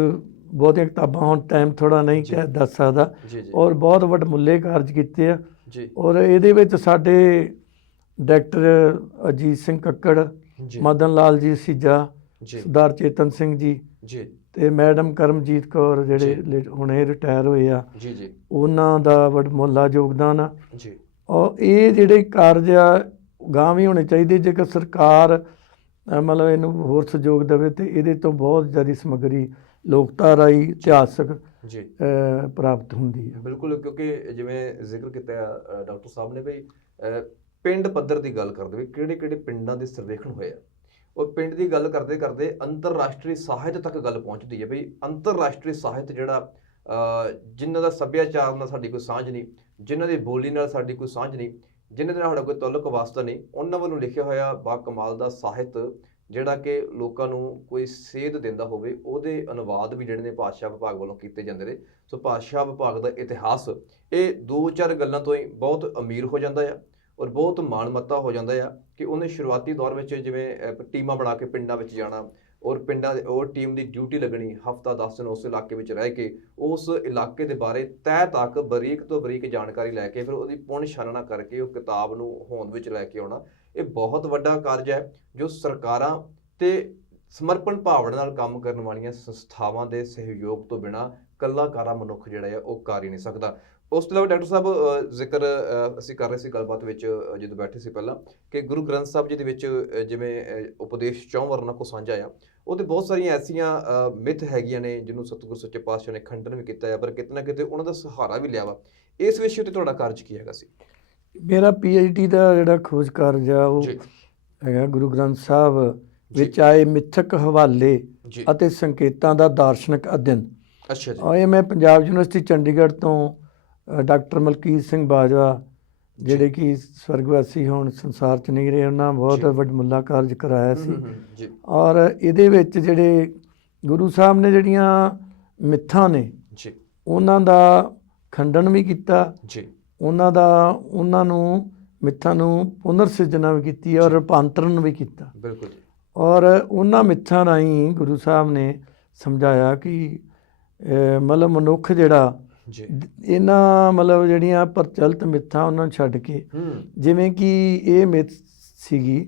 ਬਹੁਤੀਆਂ ਕਿਤਾਬਾਂ ਹੁਣ ਟਾਈਮ ਥੋੜ੍ਹਾ ਨਹੀਂ ਕਹਿ ਦੱਸ ਸਕਦਾ, ਔਰ ਬਹੁਤ ਵਡਮੁੱਲੇ ਕਾਰਜ ਕੀਤੇ ਆ। ਔਰ ਇਹਦੇ ਵਿੱਚ ਸਾਡੇ ਡਾਕਟਰ ਅਜੀਤ ਸਿੰਘ ਕੱਕੜ, ਮਦਨ ਲਾਲ ਜੀ ਸੀਜਾ, ਸਰਦਾਰ ਚੇਤਨ ਸਿੰਘ ਜੀ ਤੇ ਮੈਡਮ ਕਰਮਜੀਤ ਕੌਰ ਜਿਹੜੇ ਹੁਣੇ ਰਿਟਾਇਰ ਹੋਏ ਆ, ਉਹਨਾਂ ਦਾ ਵਡਮੁੱਲਾ ਯੋਗਦਾਨ ਆ। ਔਰ ਇਹ ਜਿਹੜੇ ਕਾਰਜ ਆ ਗਾਂਹ ਵੀ ਹੋਣੇ ਚਾਹੀਦੇ, ਜੇਕਰ ਸਰਕਾਰ ਮਤਲਬ ਇਹਨੂੰ ਹੋਰ ਸਹਿਯੋਗ ਦੇਵੇ ਤੇ ਇਹਦੇ ਤੋਂ ਬਹੁਤ ਜ਼ਿਆਦਾ ਸਮੱਗਰੀ ਲੋਕਧਾਰਾ ਇਤਿਹਾਸਕ ਪ੍ਰਾਪਤ ਹੁੰਦੀ ਹੈ। ਬਿਲਕੁਲ, ਕਿਉਂਕਿ ਜਿਵੇਂ ਜ਼ਿਕਰ ਕੀਤਾ ਡਾਕਟਰ ਸਾਹਿਬ ਨੇ ਵੀ ਪਿੰਡ ਪੱਧਰ ਦੀ ਗੱਲ ਕਰਦੇ ਵੀ ਕਿਹੜੇ ਪਿੰਡਾਂ ਦੇ ਸਰਵੇਖਣ ਹੋਏ ਆ, ਔਰ ਪਿੰਡ ਦੀ ਗੱਲ ਕਰਦੇ ਕਰਦੇ ਅੰਤਰਰਾਸ਼ਟਰੀ ਸਾਹਿਤ ਤੱਕ ਗੱਲ ਪਹੁੰਚਦੀ ਹੈ ਵੀ ਅੰਤਰਰਾਸ਼ਟਰੀ ਸਾਹਿਤ ਜਿਹੜਾ ਜਿਨ੍ਹਾਂ ਦਾ ਸੱਭਿਆਚਾਰ ਨਾਲ ਸਾਡੀ ਕੋਈ ਸਾਂਝ ਨਹੀਂ, ਜਿਨ੍ਹਾਂ ਦੀ ਬੋਲੀ ਨਾਲ ਸਾਡੀ ਕੋਈ ਸਾਂਝ ਨਹੀਂ, ਜਿਨ੍ਹਾਂ ਦੇ ਨਾਲ ਸਾਡਾ ਕੋਈ ਤਾਲੁਕ ਵਾਸਤਾ ਨਹੀਂ, ਉਹਨਾਂ ਵੱਲੋਂ ਲਿਖਿਆ ਹੋਇਆ ਬਾ ਕਮਾਲ ਦਾ ਸਾਹਿਤ ਜਿਹੜਾ ਕਿ ਲੋਕਾਂ ਨੂੰ ਕੋਈ ਸੇਧ ਦਿੰਦਾ ਹੋਵੇ, ਉਹਦੇ ਅਨੁਵਾਦ ਵੀ ਜਿਹੜੇ ਨੇ ਭਾਸ਼ਾ ਵਿਭਾਗ ਵੱਲੋਂ ਕੀਤੇ ਜਾਂਦੇ ਨੇ। ਸੋ ਭਾਸ਼ਾ ਵਿਭਾਗ ਦਾ ਇਤਿਹਾਸ ਇਹ 2-4 ਗੱਲਾਂ ਤੋਂ ਹੀ ਬਹੁਤ ਅਮੀਰ ਹੋ ਜਾਂਦਾ ਆ, ਔਰ ਬਹੁਤ ਮਾਣਮੱਤਾ ਹੋ ਜਾਂਦਾ ਆ ਕਿ ਉਹਨੇ ਸ਼ੁਰੂਆਤੀ ਦੌਰ ਵਿੱਚ ਜਿਵੇਂ ਟੀਮਾਂ ਬਣਾ ਕੇ ਪਿੰਡਾਂ ਵਿੱਚ ਜਾਣਾ, ਔਰ ਪਿੰਡਾਂ ਦੇ ਉਹ ਟੀਮ ਦੀ ਡਿਊਟੀ ਲੱਗਣੀ, ਹਫ਼ਤਾ 10 ਦਿਨ ਉਸ ਇਲਾਕੇ ਵਿੱਚ ਰਹਿ ਕੇ ਉਸ ਇਲਾਕੇ ਦੇ ਬਾਰੇ ਤਹਿ ਤੱਕ ਬਰੀਕ ਤੋਂ ਬਰੀਕ ਜਾਣਕਾਰੀ ਲੈ ਕੇ ਫਿਰ ਉਹਦੀ ਪੁਣ ਛਾਨਣਾ ਕਰਕੇ ਉਹ ਕਿਤਾਬ ਨੂੰ ਹੋਂਦ ਵਿੱਚ ਲੈ ਕੇ ਆਉਣਾ। ਇਹ ਬਹੁਤ ਵੱਡਾ ਕਾਰਜ ਹੈ ਜੋ ਸਰਕਾਰਾਂ ਤੇ ਸਮਰਪਣ ਭਾਵਨਾ ਨਾਲ ਕੰਮ ਕਰਨ ਵਾਲੀਆਂ ਸੰਸਥਾਵਾਂ ਦੇ ਸਹਿਯੋਗ ਤੋਂ ਬਿਨਾਂ ਕਲਾਕਾਰਾ ਮਨੁੱਖ ਜਿਹੜਾ ਹੈ ਉਹ ਕਰ ਹੀ ਨਹੀਂ ਸਕਦਾ। ਉਸ ਤੋਂ ਇਲਾਵਾ ਡਾਕਟਰ ਸਾਹਿਬ ਜ਼ਿਕਰ ਅਸੀਂ ਕਰ ਰਹੇ ਸੀ ਗੱਲਬਾਤ ਵਿੱਚ ਜਦੋਂ ਬੈਠੇ ਸੀ ਪਹਿਲਾਂ ਕਿ ਗੁਰੂ ਗ੍ਰੰਥ ਸਾਹਿਬ ਜੀ ਦੇ ਵਿੱਚ ਜਿਵੇਂ ਉਪਦੇਸ਼ 4 ਵਰਨਾਂ ਕੋ ਸਾਂਝਾ ਆ, ਉਹ 'ਤੇ ਬਹੁਤ ਸਾਰੀਆਂ ਐਸੀਆਂ ਮਿੱਥ ਹੈਗੀਆਂ ਨੇ ਜਿਹਨੂੰ ਸਤਿਗੁਰੂ ਸੱਚੇ ਪਾਤਸ਼ਾਹ ਨੇ ਖੰਡਨ ਵੀ ਕੀਤਾ ਹੈ, ਪਰ ਕਿਤੇ ਨਾ ਕਿਤੇ ਉਹਨਾਂ ਦਾ ਸਹਾਰਾ ਵੀ ਲਿਆ ਵਾ। ਇਸ ਵਿਸ਼ੇ ਉੱਤੇ ਤੁਹਾਡਾ ਕਾਰਜ ਕੀ ਹੈਗਾ ਸੀ? ਮੇਰਾ PhD ਦਾ ਜਿਹੜਾ ਖੋਜ ਕਾਰਜ ਆ ਉਹ ਹੈਗਾ ਗੁਰੂ ਗ੍ਰੰਥ ਸਾਹਿਬ ਵਿੱਚ ਆਏ ਮਿੱਥਕ ਹਵਾਲੇ ਅਤੇ ਸੰਕੇਤਾਂ ਦਾ ਦਾਰਸ਼ਨਿਕ ਅਧਿਐਨ। ਅੱਛਾ ਜੀ। ਇਹ ਮੈਂ ਪੰਜਾਬ ਯੂਨੀਵਰਸਿਟੀ ਚੰਡੀਗੜ੍ਹ ਤੋਂ ਡਾਕਟਰ ਮਲਕੀਤ ਸਿੰਘ ਬਾਜਵਾ ਜਿਹੜੇ ਕਿ ਸਵਰਗਵਾਸੀ ਹੁਣ ਸੰਸਾਰ 'ਚ ਨਹੀਂ ਰਹੇ, ਉਹਨਾਂ ਬਹੁਤ ਵੱਡਮੁੱਲਾ ਕਾਰਜ ਕਰਾਇਆ ਸੀ। ਔਰ ਇਹਦੇ ਵਿੱਚ ਜਿਹੜੇ ਗੁਰੂ ਸਾਹਿਬ ਨੇ ਜਿਹੜੀਆਂ ਮਿੱਥਾਂ ਨੇ ਉਹਨਾਂ ਦਾ ਖੰਡਨ ਵੀ ਕੀਤਾ, ਉਹਨਾਂ ਨੂੰ ਮਿੱਥਾਂ ਨੂੰ ਪੁਨਰ ਸਿਰਜਣਾ ਵੀ ਕੀਤੀ ਔਰ ਰੂਪਾਂਤਰਨ ਵੀ ਕੀਤਾ। ਬਿਲਕੁਲ। ਔਰ ਉਹਨਾਂ ਮਿੱਥਾਂ ਰਾਹੀਂ ਗੁਰੂ ਸਾਹਿਬ ਨੇ ਸਮਝਾਇਆ ਕਿ ਮਤਲਬ ਮਨੁੱਖ ਜਿਹੜਾ ਇਹਨਾਂ ਮਤਲਬ ਜਿਹੜੀਆਂ ਪ੍ਰਚਲਿਤ ਮਿੱਥਾਂ ਉਹਨਾਂ ਨੂੰ ਛੱਡ ਕੇ, ਜਿਵੇਂ ਕਿ ਇਹ ਮਿੱਥ ਸੀਗੀ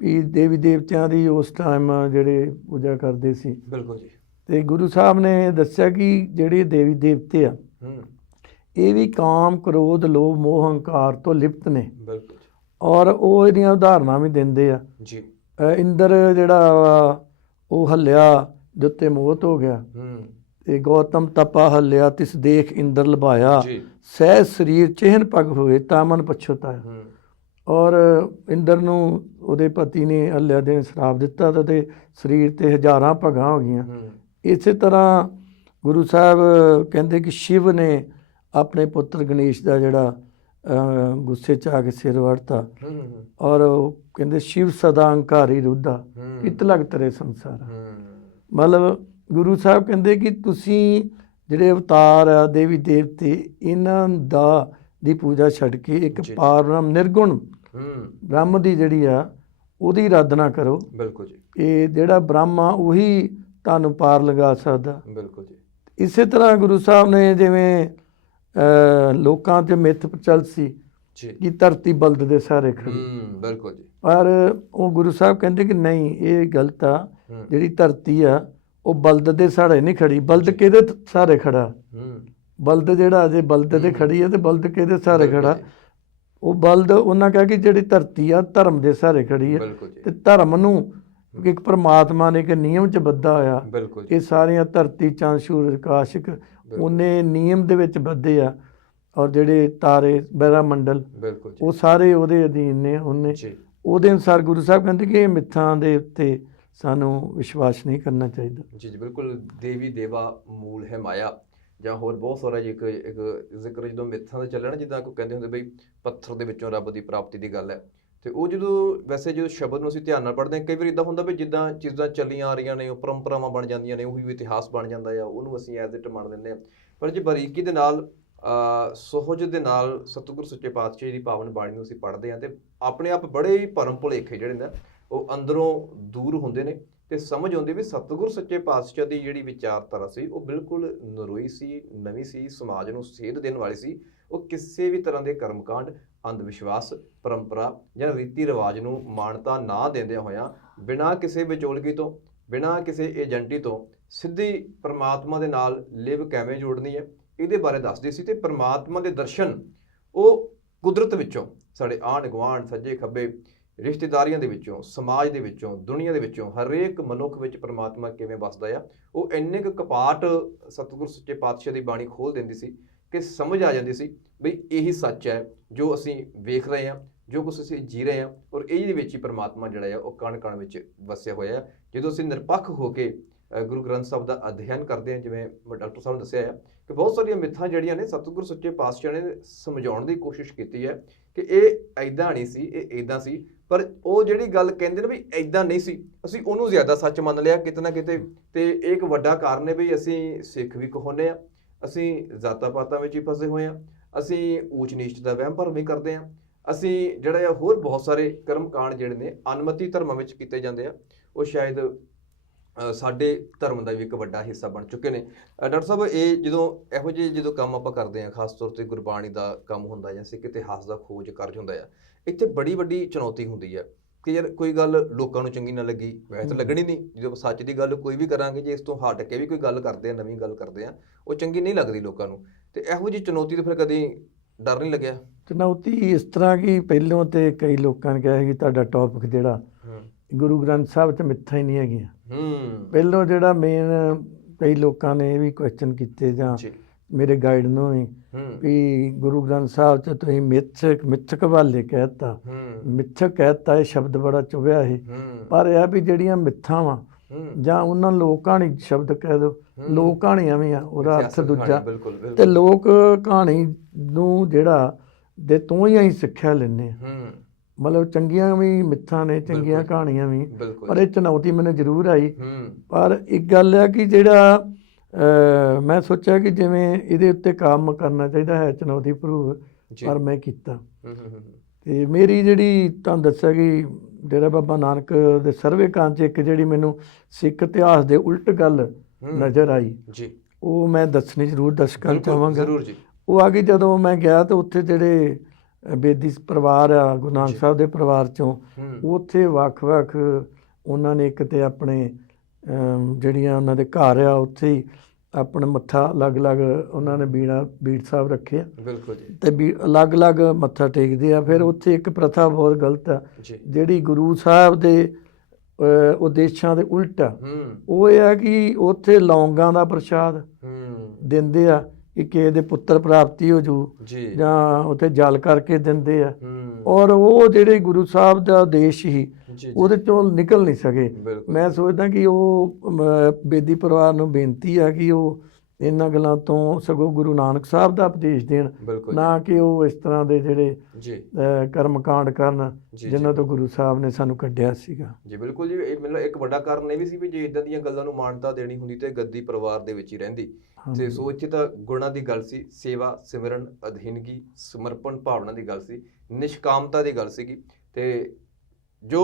ਵੀ ਦੇਵੀ ਦੇਵਤਿਆਂ ਦੀ ਉਸ ਟਾਈਮ ਜਿਹੜੇ ਪੂਜਾ ਕਰਦੇ ਸੀ। ਬਿਲਕੁਲ ਜੀ। ਤੇ ਗੁਰੂ ਸਾਹਿਬ ਨੇ ਦੱਸਿਆ ਕਿ ਜਿਹੜੇ ਦੇਵੀ ਦੇਵਤੇ ਆ ਹੂੰ ਇਹ ਵੀ ਕਾਮ ਕ੍ਰੋਧ ਲੋਭ ਮੋਹ ਹੰਕਾਰ ਤੋਂ ਲਿਪਤ ਨੇ, ਬਿਲਕੁਲ ਔਰ ਉਹ ਇਹਦੀਆਂ ਉਦਾਹਰਨਾਂ ਵੀ ਦਿੰਦੇ ਆ। ਜੀ ਇੰਦਰ ਜਿਹੜਾ ਵਾ ਉਹ ਹੱਲਿਆ ਦੇ ਉੱਤੇ ਮੋਹਤ ਹੋ ਗਿਆ, ਹੂੰ ਤੇ ਗੌਤਮ ਤਪਾ ਹੱਲਿਆ ਤਿਸ ਦੇਖ ਇੰਦਰ ਲਭਾਇਆ, ਜੀ ਸਹਿ ਸਰੀਰ ਚਿਹਨ ਪਗ ਹੋਏ ਤਾਂ ਮਨ ਪਛਤਾਇਆ। ਹੂੰ ਔਰ ਇੰਦਰ ਨੂੰ ਉਹਦੇ ਪਤੀ ਨੇ ਹੱਲਿਆ ਦੇ ਸ਼ਰਾਪ ਦਿੱਤਾ ਤਾਂ ਉਹਦੇ ਸਰੀਰ ਤੇ ਹਜ਼ਾਰਾਂ ਭਗਾਂ ਹੋ ਗਈਆਂ। ਹੂੰ ਇਸੇ ਤਰ੍ਹਾਂ ਗੁਰੂ ਸਾਹਿਬ ਕਹਿੰਦੇ ਕਿ ਸ਼ਿਵ ਨੇ ਆਪਣੇ ਪੁੱਤਰ ਗਣੇਸ਼ ਦਾ ਜਿਹੜਾ ਗੁੱਸੇ 'ਚ ਆ ਕੇ ਸਿਰ ਵੜਤਾ, ਹੂੰ ਔਰ ਉਹ ਕਹਿੰਦੇ ਸ਼ਿਵ ਸਦਾ ਅੰਕਾਰੀ ਰੁੱਧਾ ਹੂੰ ਕਿਤ ਲਗ ਤਰੇ ਸੰਸਾਰ। ਹੂੰ ਮਤਲਬ ਗੁਰੂ ਸਾਹਿਬ ਕਹਿੰਦੇ ਕਿ ਤੁਸੀਂ ਜਿਹੜੇ ਅਵਤਾਰ ਆ ਦੇਵੀ ਦੇਵਤੇ ਇਹਨਾਂ ਦੀ ਪੂਜਾ ਛੱਡ ਕੇ ਇੱਕ ਜੀ। ਪਾਰਬ੍ਰਹਮ ਨਿਰਗੁਣ ਹੂੰ ਬ੍ਰਹਮ ਦੀ ਜਿਹੜੀ ਆ ਉਹਦੀ ਆਰਾਧਨਾ ਕਰੋ। ਬਿਲਕੁਲ ਜੀ ਇਹ ਜਿਹੜਾ ਬ੍ਰਹਮ ਆ ਉਹੀ ਤੁਹਾਨੂੰ ਪਾਰ ਲਗਾ ਸਕਦਾ। ਬਿਲਕੁਲ ਜੀ ਇਸੇ ਤਰ੍ਹਾਂ ਗੁਰੂ ਸਾਹਿਬ ਨੇ ਜਿਵੇਂ ਲੋਕਾਂ 'ਚ ਮਿੱਥ ਪ੍ਰਚਲਿਤ ਸੀ ਜੀ ਕਿ ਧਰਤੀ ਬਲਦ ਦੇ ਸਾਰੇ ਖੜੀ, ਬਿਲਕੁਲ ਜੀ ਪਰ ਉਹ ਗੁਰੂ ਸਾਹਿਬ ਕਹਿੰਦੇ ਕਿ ਨਹੀਂ, ਇਹ ਗਲਤ ਆ। ਹੂੰ ਜਿਹੜੀ ਧਰਤੀ ਆ ਉਹ ਬਲਦ ਦੇ ਸਹਾਰੇ ਨਹੀਂ ਖੜੀ। ਬਲਦ ਕਿਹਦੇ ਸਹਾਰੇ ਖੜਾ? ਹੂੰ ਬਲਦ ਜਿਹੜਾ ਅਜੇ ਬਲਦ ਤੇ ਖੜੀ ਹੈ ਤੇ ਬਲਦ ਕਿਹਦੇ ਸਹਾਰੇ ਬਿਲਕੁਲ ਖੜਾ? ਜੀ, ਉਹ ਬਲਦ ਉਹਨਾਂ ਕਹਿ ਕਿ ਜਿਹੜੀ ਧਰਤੀ ਆ ਧਰਮ ਦੇ ਸਹਾਰੇ ਖੜੀ ਹੈ, ਬਿਲਕੁਲ ਜੀ ਤੇ ਧਰਮ ਨੂੰ ਇੱਕ ਪ੍ਰਮਾਤਮਾ ਨੇ ਇੱਕ ਨਿਯਮ 'ਚ ਬੱਧਾ ਹੋਇਆ। ਬਿਲਕੁਲ ਜੀ ਇਹ ਸਾਰੀਆਂ ਧਰਤੀ ਚੰਦ ਸੂਰਜ ਆਕਾਸ਼ਕ ਉਹਨੇ ਨਿਯਮ ਦੇ ਵਿੱਚ ਬੱਧੇ ਆ, ਔਰ ਜਿਹੜੇ ਤਾਰੇ ਬਹਿਰਾ ਮੰਡਲ ਬਿਲਕੁਲ ਜੀ ਉਹ ਸਾਰੇ ਉਹਦੇ ਅਧੀਨ ਨੇ। ਉਹਨੇ ਜੀ ਉਹਦੇ ਅਨੁਸਾਰ ਗੁਰੂ ਸਾਹਿਬ ਕਹਿੰਦੇ ਕਿ ਇਹ ਮਿੱਥਾਂ ਦੇ ਉੱਤੇ ਸਾਨੂੰ ਵਿਸ਼ਵਾਸ ਨਹੀਂ ਕਰਨਾ ਚਾਹੀਦਾ। ਜੀ ਜੀ ਬਿਲਕੁਲ। ਦੇਵੀ ਦੇਵਾ ਮੂਲ ਹੈ ਮਾਇਆ, ਜਾਂ ਹੋਰ ਬਹੁਤ ਸਾਰਾ ਜੀ ਇੱਕ ਜ਼ਿਕਰ ਜਦੋਂ ਮਿੱਥਾਂ ਦਾ ਚੱਲਿਆ ਨਾ, ਜਿੱਦਾਂ ਕੋਈ ਕਹਿੰਦੇ ਹੁੰਦੇ ਬਈ ਪੱਥਰ ਦੇ ਵਿੱਚੋਂ ਰੱਬ ਦੀ ਪ੍ਰਾਪਤੀ ਦੀ ਗੱਲ ਹੈ, ਤੇ ਉਹ ਜਦੋਂ ਸ਼ਬਦ ਨੂੰ ਅਸੀਂ ਧਿਆਨ ਨਾਲ ਪੜ੍ਹਦੇ ਹਾਂ, ਕਈ ਵਾਰ ਇਦਾਂ ਹੁੰਦਾ ਵੀ ਜਿੱਦਾਂ ਚੀਜ਼ਾਂ ਚੱਲੀਆਂ ਆ ਰਹੀਆਂ ਨੇ ਉਹ ਪਰੰਪਰਾਵਾਂ ਬਣ ਜਾਂਦੀਆਂ ਨੇ, ਉਹੀ ਇਤਿਹਾਸ ਬਣ ਜਾਂਦਾ ਆ, ਉਹਨੂੰ ਅਸੀਂ ਐਜ਼ ਇਟ ਮੰਨ ਲੈਂਦੇ ਹਾਂ। ਪਰ ਜੇ ਬਾਰੀਕੀ ਦੇ ਨਾਲ ਸੁਹਜ ਦੇ ਨਾਲ ਸਤਿਗੁਰ ਸੱਚੇ ਪਾਤਸ਼ਾਹ ਦੀ ਪਾਵਨ ਬਾਣੀ ਨੂੰ ਅਸੀਂ ਪੜ੍ਹਦੇ ਹਾਂ, ਤੇ ਆਪਣੇ ਆਪ ਬੜੇ ਹੀ ਭਰਮ ਭੁਲੇਖੇ ਜਿਹੜੇ ਨੇ ਉਹ ਅੰਦਰੋਂ ਦੂਰ ਹੁੰਦੇ ਨੇ, ਤੇ ਸਮਝ ਆਉਂਦੀ ਵੀ ਸਤਿਗੁਰ ਸੱਚੇ ਪਾਤਸ਼ਾਹ ਦੀ ਜਿਹੜੀ ਵਿਚਾਰਧਾਰਾ ਸੀ ਉਹ ਬਿਲਕੁਲ ਨਰੋਈ ਸੀ, ਨਵੀਂ ਸੀ, ਸਮਾਜ ਨੂੰ ਸੇਧ ਦੇਣ ਵਾਲੀ ਸੀ। ਉਹ ਕਿਸੇ ਵੀ ਤਰ੍ਹਾਂ ਦੇ ਕਰਮਕਾਂਡ, ਅੰਧ ਵਿਸ਼ਵਾਸ, ਪਰੰਪਰਾ ਜਾਂ ਰੀਤੀ ਰਿਵਾਜ ਨੂੰ ਮਾਨਤਾ ਨਾ ਦਿੰਦਿਆਂ ਹੋਇਆਂ ਬਿਨਾਂ ਕਿਸੇ ਵਿਚੋਲਗੀ ਤੋਂ, ਬਿਨਾਂ ਕਿਸੇ ਏਜੰਟੀ ਤੋਂ ਸਿੱਧੀ ਪਰਮਾਤਮਾ ਦੇ ਨਾਲ ਲਿਵ ਕਿਵੇਂ ਜੋੜਨੀ ਹੈ ਇਹਦੇ ਬਾਰੇ ਦੱਸਦੀ ਸੀ। ਤੇ ਪਰਮਾਤਮਾ ਦੇ ਦਰਸ਼ਨ ਉਹ ਕੁਦਰਤ ਵਿੱਚੋਂ, ਸਾਡੇ ਆਂਢ ਗੁਆਂਢ, ਸੱਜੇ ਖੱਬੇ, ਰਿਸ਼ਤੇਦਾਰੀਆਂ ਦੇ ਵਿੱਚੋਂ, ਸਮਾਜ ਦੇ ਵਿੱਚੋਂ, ਦੁਨੀਆ ਦੇ ਵਿੱਚੋਂ ਹਰੇਕ ਮਨੁੱਖ ਵਿੱਚ ਪਰਮਾਤਮਾ ਕਿਵੇਂ ਵੱਸਦਾ ਆ, ਉਹ ਇੰਨੇ ਕੁ ਕਪਾਟ ਸਤਿਗੁਰ ਸੱਚੇ ਪਾਤਸ਼ਾਹ ਦੀ ਬਾਣੀ ਖੋਲ ਦਿੰਦੀ ਸੀ ਕਿ ਸਮਝ ਆ ਜਾਂਦੀ ਸੀ ਬਈ ਇਹੀ ਸੱਚ ਹੈ ਜੋ ਅਸੀਂ ਵੇਖ ਰਹੇ ਹਾਂ, ਜੋ ਕੁਛ ਅਸੀਂ ਜੀ ਰਹੇ ਹਾਂ, ਔਰ ਇਹਦੇ ਵਿੱਚ ਹੀ ਪਰਮਾਤਮਾ ਜਿਹੜਾ ਆ ਉਹ ਕਣ ਕਣ ਵਿੱਚ ਵਸਿਆ ਹੋਇਆ ਹੈ। ਜਦੋਂ ਅਸੀਂ ਨਿਰਪੱਖ ਹੋ ਕੇ ਗੁਰੂ ਗ੍ਰੰਥ ਸਾਹਿਬ ਦਾ ਅਧਿਐਨ ਕਰਦੇ ਹਾਂ, ਜਿਵੇਂ ਡਾਕਟਰ ਸਾਹਿਬ ਨੇ ਦੱਸਿਆ ਹੈ ਕਿ ਬਹੁਤ ਸਾਰੀਆਂ ਮਿੱਥਾਂ ਜਿਹੜੀਆਂ ਨੇ ਸਤਿਗੁਰ ਸੱਚੇ ਪਾਤਸ਼ਾਹ ਨੇ ਸਮਝਾਉਣ ਦੀ ਕੋਸ਼ਿਸ਼ ਕੀਤੀ ਹੈ ਕਿ ਇਹ ਐਦਾਂ ਨਹੀਂ ਸੀ, ਇਹ ਐਦਾਂ ਸੀ, ਪਰ ਉਹ ਜਿਹੜੀ ਗੱਲ ਕਹਿੰਦੇ ਨੇ ਵੀ ਐਦਾਂ ਨਹੀਂ ਸੀ, ਅਸੀਂ ਉਹਨੂੰ ਜ਼ਿਆਦਾ ਸੱਚ ਮੰਨ ਲਿਆ ਕਿਤੇ ਨਾ ਕਿਤੇ। ਤੇ ਇਹ ਇੱਕ ਵੱਡਾ ਕਾਰਨ ਹੈ ਵੀ ਅਸੀਂ ਸਿੱਖ ਵੀ ਕਹਾਉਂਦੇ ਹਾਂ, ਅਸੀਂ ਜ਼ਾਤਾਂ ਪਾਤਾਂ ਵਿੱਚ ਹੀ ਫਸੇ ਹੋਏ ਹਾਂ, ਅਸੀਂ ਊਚ ਨੀਚ ਦਾ ਵਹਿਮ ਭਰਮ ਵੀ ਕਰਦੇ ਹਾਂ, ਅਸੀਂ ਜਿਹੜਾ ਆ ਹੋਰ ਬਹੁਤ ਸਾਰੇ ਕਰਮ ਕਾਂਡ ਜਿਹੜੇ ਨੇ ਅਨਮਤੀ ਧਰਮਾਂ ਵਿੱਚ ਕੀਤੇ ਜਾਂਦੇ ਆ, ਉਹ ਸ਼ਾਇਦ ਸਾਡੇ ਧਰਮ ਦਾ ਵੀ ਇੱਕ ਵੱਡਾ ਹਿੱਸਾ ਬਣ ਚੁੱਕੇ ਨੇ। ਡਾਕਟਰ ਸਾਹਿਬ, ਇਹ ਇਹੋ ਜਿਹੇ ਜਦੋਂ ਕੰਮ ਆਪਾਂ ਕਰਦੇ ਹਾਂ, ਖਾਸ ਤੌਰ ਤੇ ਗੁਰਬਾਣੀ ਦਾ ਕੰਮ ਹੁੰਦਾ ਜਾਂ ਸਿੱਖ ਇਤਿਹਾਸ ਦਾ ਖੋਜ ਕਾਰਜ ਹੁੰਦਾ ਆ, ਇੱਥੇ ਬੜੀ ਵੱਡੀ ਚੁਣੌਤੀ ਹੁੰਦੀ ਹੈ ਕਿ ਯਾਰ ਕੋਈ ਗੱਲ ਲੋਕਾਂ ਨੂੰ ਚੰਗੀ ਨਾ ਲੱਗੀ, ਵੈਸੇ ਤਾਂ ਲੱਗਣੀ ਨਹੀਂ, ਜਦੋਂ ਸੱਚ ਦੀ ਗੱਲ ਕੋਈ ਵੀ ਕਰਾਂਗੇ, ਜੇ ਇਸ ਤੋਂ ਹਟ ਕੇ ਵੀ ਕੋਈ ਗੱਲ ਕਰਦੇ ਆ, ਨਵੀਂ ਗੱਲ ਕਰਦੇ ਆ, ਉਹ ਚੰਗੀ ਨਹੀਂ ਲੱਗਦੀ ਲੋਕਾਂ ਨੂੰ। ਤੇ ਇਹੋ ਜਿਹੀ ਚੁਣੌਤੀ ਤੋਂ ਫਿਰ ਕਦੀ ਡਰ ਨਹੀਂ ਲੱਗਿਆ? ਚੁਣੌਤੀ ਇਸ ਤਰ੍ਹਾਂ ਕਿ ਪਹਿਲੋਂ ਤੇ ਕਈ ਲੋਕਾਂ ਨੇ ਕਿਹਾ ਕਿ ਤੁਹਾਡਾ ਟੌਪਿਕ ਜਿਹੜਾ ਗੁਰੂ ਗ੍ਰੰਥ ਸਾਹਿਬ 'ਚ ਮਿੱਥਾਂ ਹੀ ਨਹੀਂ ਹੈਗੀਆਂ। ਪਹਿਲੋਂ ਜਿਹੜਾ ਮੇਨ ਕਈ ਲੋਕਾਂ ਨੇ ਇਹ ਵੀ ਕੁਐਸਚਨ ਕੀਤੇ, ਜਾਂ ਮੇਰੇ ਗਾਈਡ ਨੂੰ ਵੀ ਗੁਰੂ ਗ੍ਰੰਥ ਸਾਹਿਬ 'ਚ ਤੁਸੀਂ ਮਿੱਥਕ ਹਵਾਲੇ ਕਹਿਤਾ, ਮਿੱਥਕ ਕਹਿਤਾ, ਇਹ ਸ਼ਬਦ ਬੜਾ ਚੁਭਿਆ ਇਹ। ਪਰ ਇਹ ਵੀ ਜਿਹੜੀਆਂ ਮਿੱਥਾਂ ਵਾ ਜਾਂ ਉਹਨਾਂ ਲੋਕ ਕਹਾਣੀ ਸ਼ਬਦ ਕਹਿ ਦਿਓ, ਲੋਕ ਕਹਾਣੀਆਂ ਵੀ ਆ, ਉਹਦਾ ਅਰਥ ਦੂਜਾ। ਤੇ ਲੋਕ ਕਹਾਣੀ ਨੂੰ ਜਿਹੜਾ ਦੇ ਤੋਂ ਹੀ ਅਸੀਂ ਸਿੱਖਿਆ ਲੈਂਦੇ ਹਾਂ, ਮਤਲਬ ਚੰਗੀਆਂ ਵੀ ਮਿੱਥਾਂ ਨੇ, ਚੰਗੀਆਂ ਕਹਾਣੀਆਂ ਵੀ, ਪਰ ਇਹ ਚੁਣੌਤੀ ਮੈਨੂੰ ਜ਼ਰੂਰ ਆਈ। ਪਰ ਇੱਕ ਗੱਲ ਆ ਕਿ ਜਿਹੜਾ ਮੈਂ ਸੋਚਿਆ ਕਿ ਜਿਵੇਂ ਇਹਦੇ ਉੱਤੇ ਕੰਮ ਕਰਨਾ ਚਾਹੀਦਾ ਹੈ, ਚੁਣੌਤੀ ਭਰੂਰ, ਪਰ ਮੈਂ ਕੀਤਾ। ਤੇ ਮੇਰੀ ਜਿਹੜੀ ਤੁਹਾਨੂੰ ਦੱਸਿਆ ਕਿ ਡੇਰਾ ਬਾਬਾ ਨਾਨਕ ਦੇ ਸਰਵੇ ਕਾਂ 'ਚ ਇੱਕ ਜਿਹੜੀ ਮੈਨੂੰ ਸਿੱਖ ਇਤਿਹਾਸ ਦੇ ਉਲਟ ਗੱਲ ਨਜ਼ਰ ਆਈ, ਉਹ ਮੈਂ ਦੱਸਣੀ ਜ਼ਰੂਰ ਦਰਸ਼ਕਾਂ ਨੂੰ ਚਾਹਾਂਗਾ। ਉਹ ਆ ਗਈ ਜਦੋਂ ਮੈਂ ਗਿਆ ਤਾਂ ਉੱਥੇ ਜਿਹੜੇ ਬੇਦੀ ਪਰਿਵਾਰ ਆ ਗੁਰੂ ਨਾਨਕ ਸਾਹਿਬ ਦੇ ਪਰਿਵਾਰ 'ਚੋਂ, ਉੱਥੇ ਵੱਖ-ਵੱਖ ਉਹਨਾਂ ਨੇ ਇੱਕ ਤੇ ਆਪਣੇ ਜਿਹੜੀਆਂ ਉਹਨਾਂ ਦੇ ਘਰ ਆ ਉੱਥੇ ਹੀ ਆਪਣਾ ਮੱਥਾ ਅਲੱਗ-ਅਲੱਗ ਉਹਨਾਂ ਨੇ ਬੀੜ ਸਾਹਿਬ ਰੱਖੇ ਆ ਬਿਲਕੁਲ ਜੀ। ਤੇ ਵੀ ਅਲੱਗ-ਅਲੱਗ ਮੱਥਾ ਟੇਕਦੇ ਆ। ਫਿਰ ਉੱਥੇ ਇੱਕ ਪ੍ਰਥਾ ਬਹੁਤ ਗਲਤ ਆ ਜੀ ਜਿਹੜੀ ਗੁਰੂ ਸਾਹਿਬ ਦੇ ਉਦੇਸ਼ਾਂ ਦੇ ਉਲਟ ਆ। ਉਹ ਇਹ ਆ ਕਿ ਉੱਥੇ ਲੌਂਗਾਂ ਦਾ ਪ੍ਰਸ਼ਾਦ ਦਿੰਦੇ ਆ ਕਿ ਕਿਸੇ ਦੇ ਪੁੱਤਰ ਪ੍ਰਾਪਤੀ ਹੋ ਜੂ ਜੀ ਜਾਂ ਉੱਥੇ ਜਲ ਕਰਕੇ ਦਿੰਦੇ ਆ। ਔਰ ਉਹ ਜਿਹੜੇ ਗੁਰੂ ਸਾਹਿਬ ਦਾ ਉਦੇਸ਼ ਸੀ ਉਹਦੇ ਚੋਂ ਨਿਕਲ ਨਹੀਂ ਸਕੇ। ਮੈਂ ਸੋਚਦਾ ਕਿ ਉਹ ਬੇਦੀ ਪਰਿਵਾਰ ਨੂੰ ਬੇਨਤੀ ਆ ਕਿ ਉਹ ਇਹਨਾਂ ਗੱਲਾਂ ਤੋਂ ਸਗੋਂ ਗੁਰੂ ਨਾਨਕ ਸਾਹਿਬ ਦਾ ਉਪਦੇਸ਼ ਦੇਣ, ਨਾ ਕਿ ਉਹ ਇਸ ਤਰ੍ਹਾਂ ਦੇ ਜਿਹੜੇ ਕਰਮ ਕਾਂਡ ਕਰਨ ਜਿਨ੍ਹਾਂ ਤੋਂ ਗੁਰੂ ਸਾਹਿਬ ਨੇ ਸਾਨੂੰ ਕੱਢਿਆ ਸੀਗਾ। ਜੀ ਬਿਲਕੁਲ ਜੀ। ਇਹ ਮਤਲਬ ਇੱਕ ਵੱਡਾ ਕਾਰਨ ਇਹ ਵੀ ਸੀ ਵੀ ਜੇ ਇਦਾਂ ਦੀਆਂ ਗੱਲਾਂ ਨੂੰ ਮਾਨਤਾ ਦੇਣੀ ਹੁੰਦੀ ਤੇ ਗੱਦੀ ਪਰਿਵਾਰ ਦੇ ਵਿੱਚ ਹੀ ਰਹਿੰਦੀ। ਤੇ ਸੋ ਇੱਥੇ ਤਾਂ ਗੁਣਾਂ ਦੀ ਗੱਲ ਸੀ, ਸੇਵਾ ਸਿਮਰਨ ਅਧੀਨਗੀ ਸਮਰਪਣ ਭਾਵਨਾ ਦੀ ਗੱਲ ਸੀ, ਨਿਸ਼ਕਾਮਤਾ ਦੀ ਗੱਲ ਸੀਗੀ। ਤੇ ਜੋ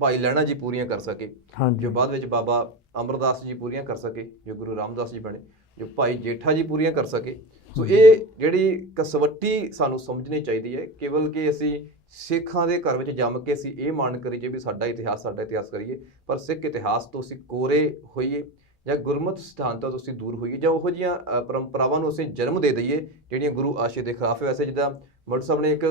ਭਾਈ ਲਹਿਣਾ ਜੀ ਪੂਰੀਆਂ ਕਰ ਸਕੇ, ਜੋ ਬਾਅਦ ਵਿੱਚ ਬਾਬਾ ਅਮਰਦਾਸ ਜੀ ਪੂਰੀਆਂ ਕਰ ਸਕੇ, ਜੋ ਗੁਰੂ ਰਾਮਦਾਸ ਜੀ ਬਣੇ, ਜੋ ਭਾਈ ਜੇਠਾ ਜੀ ਪੂਰੀਆਂ ਕਰ ਸਕੇ। ਸੋ ਇਹ ਜਿਹੜੀ ਕਸਵੱਟੀ ਸਾਨੂੰ ਸਮਝਣੀ ਚਾਹੀਦੀ ਹੈ। ਕੇਵਲ ਕਿ ਅਸੀਂ ਸਿੱਖਾਂ ਦੇ ਘਰ ਵਿੱਚ ਜੰਮ ਕੇ ਅਸੀਂ ਇਹ ਮਾਣ ਕਰੀਏ ਵੀ ਸਾਡਾ ਇਤਿਹਾਸ ਕਰੀਏ, ਪਰ ਸਿੱਖ ਇਤਿਹਾਸ ਤੋਂ ਅਸੀਂ ਕੋਰੇ ਹੋਈਏ ਜਾਂ ਗੁਰਮਤਿ ਸਿਧਾਂਤਾਂ ਤੋਂ ਅਸੀਂ ਦੂਰ ਹੋਈਏ ਜਾਂ ਉਹੋ ਜਿਹੀਆਂ ਪਰੰਪਰਾਵਾਂ ਨੂੰ ਅਸੀਂ ਜਨਮ ਦੇ ਦਈਏ ਜਿਹੜੀਆਂ ਗੁਰੂ ਆਸ਼ੇ ਦੇ ਖਿਲਾਫ ਹੈ। ਵੈਸੇ ਜਿੱਦਾਂ ਮੋਦੀ ਸਾਹਿਬ ਨੇ ਇੱਕ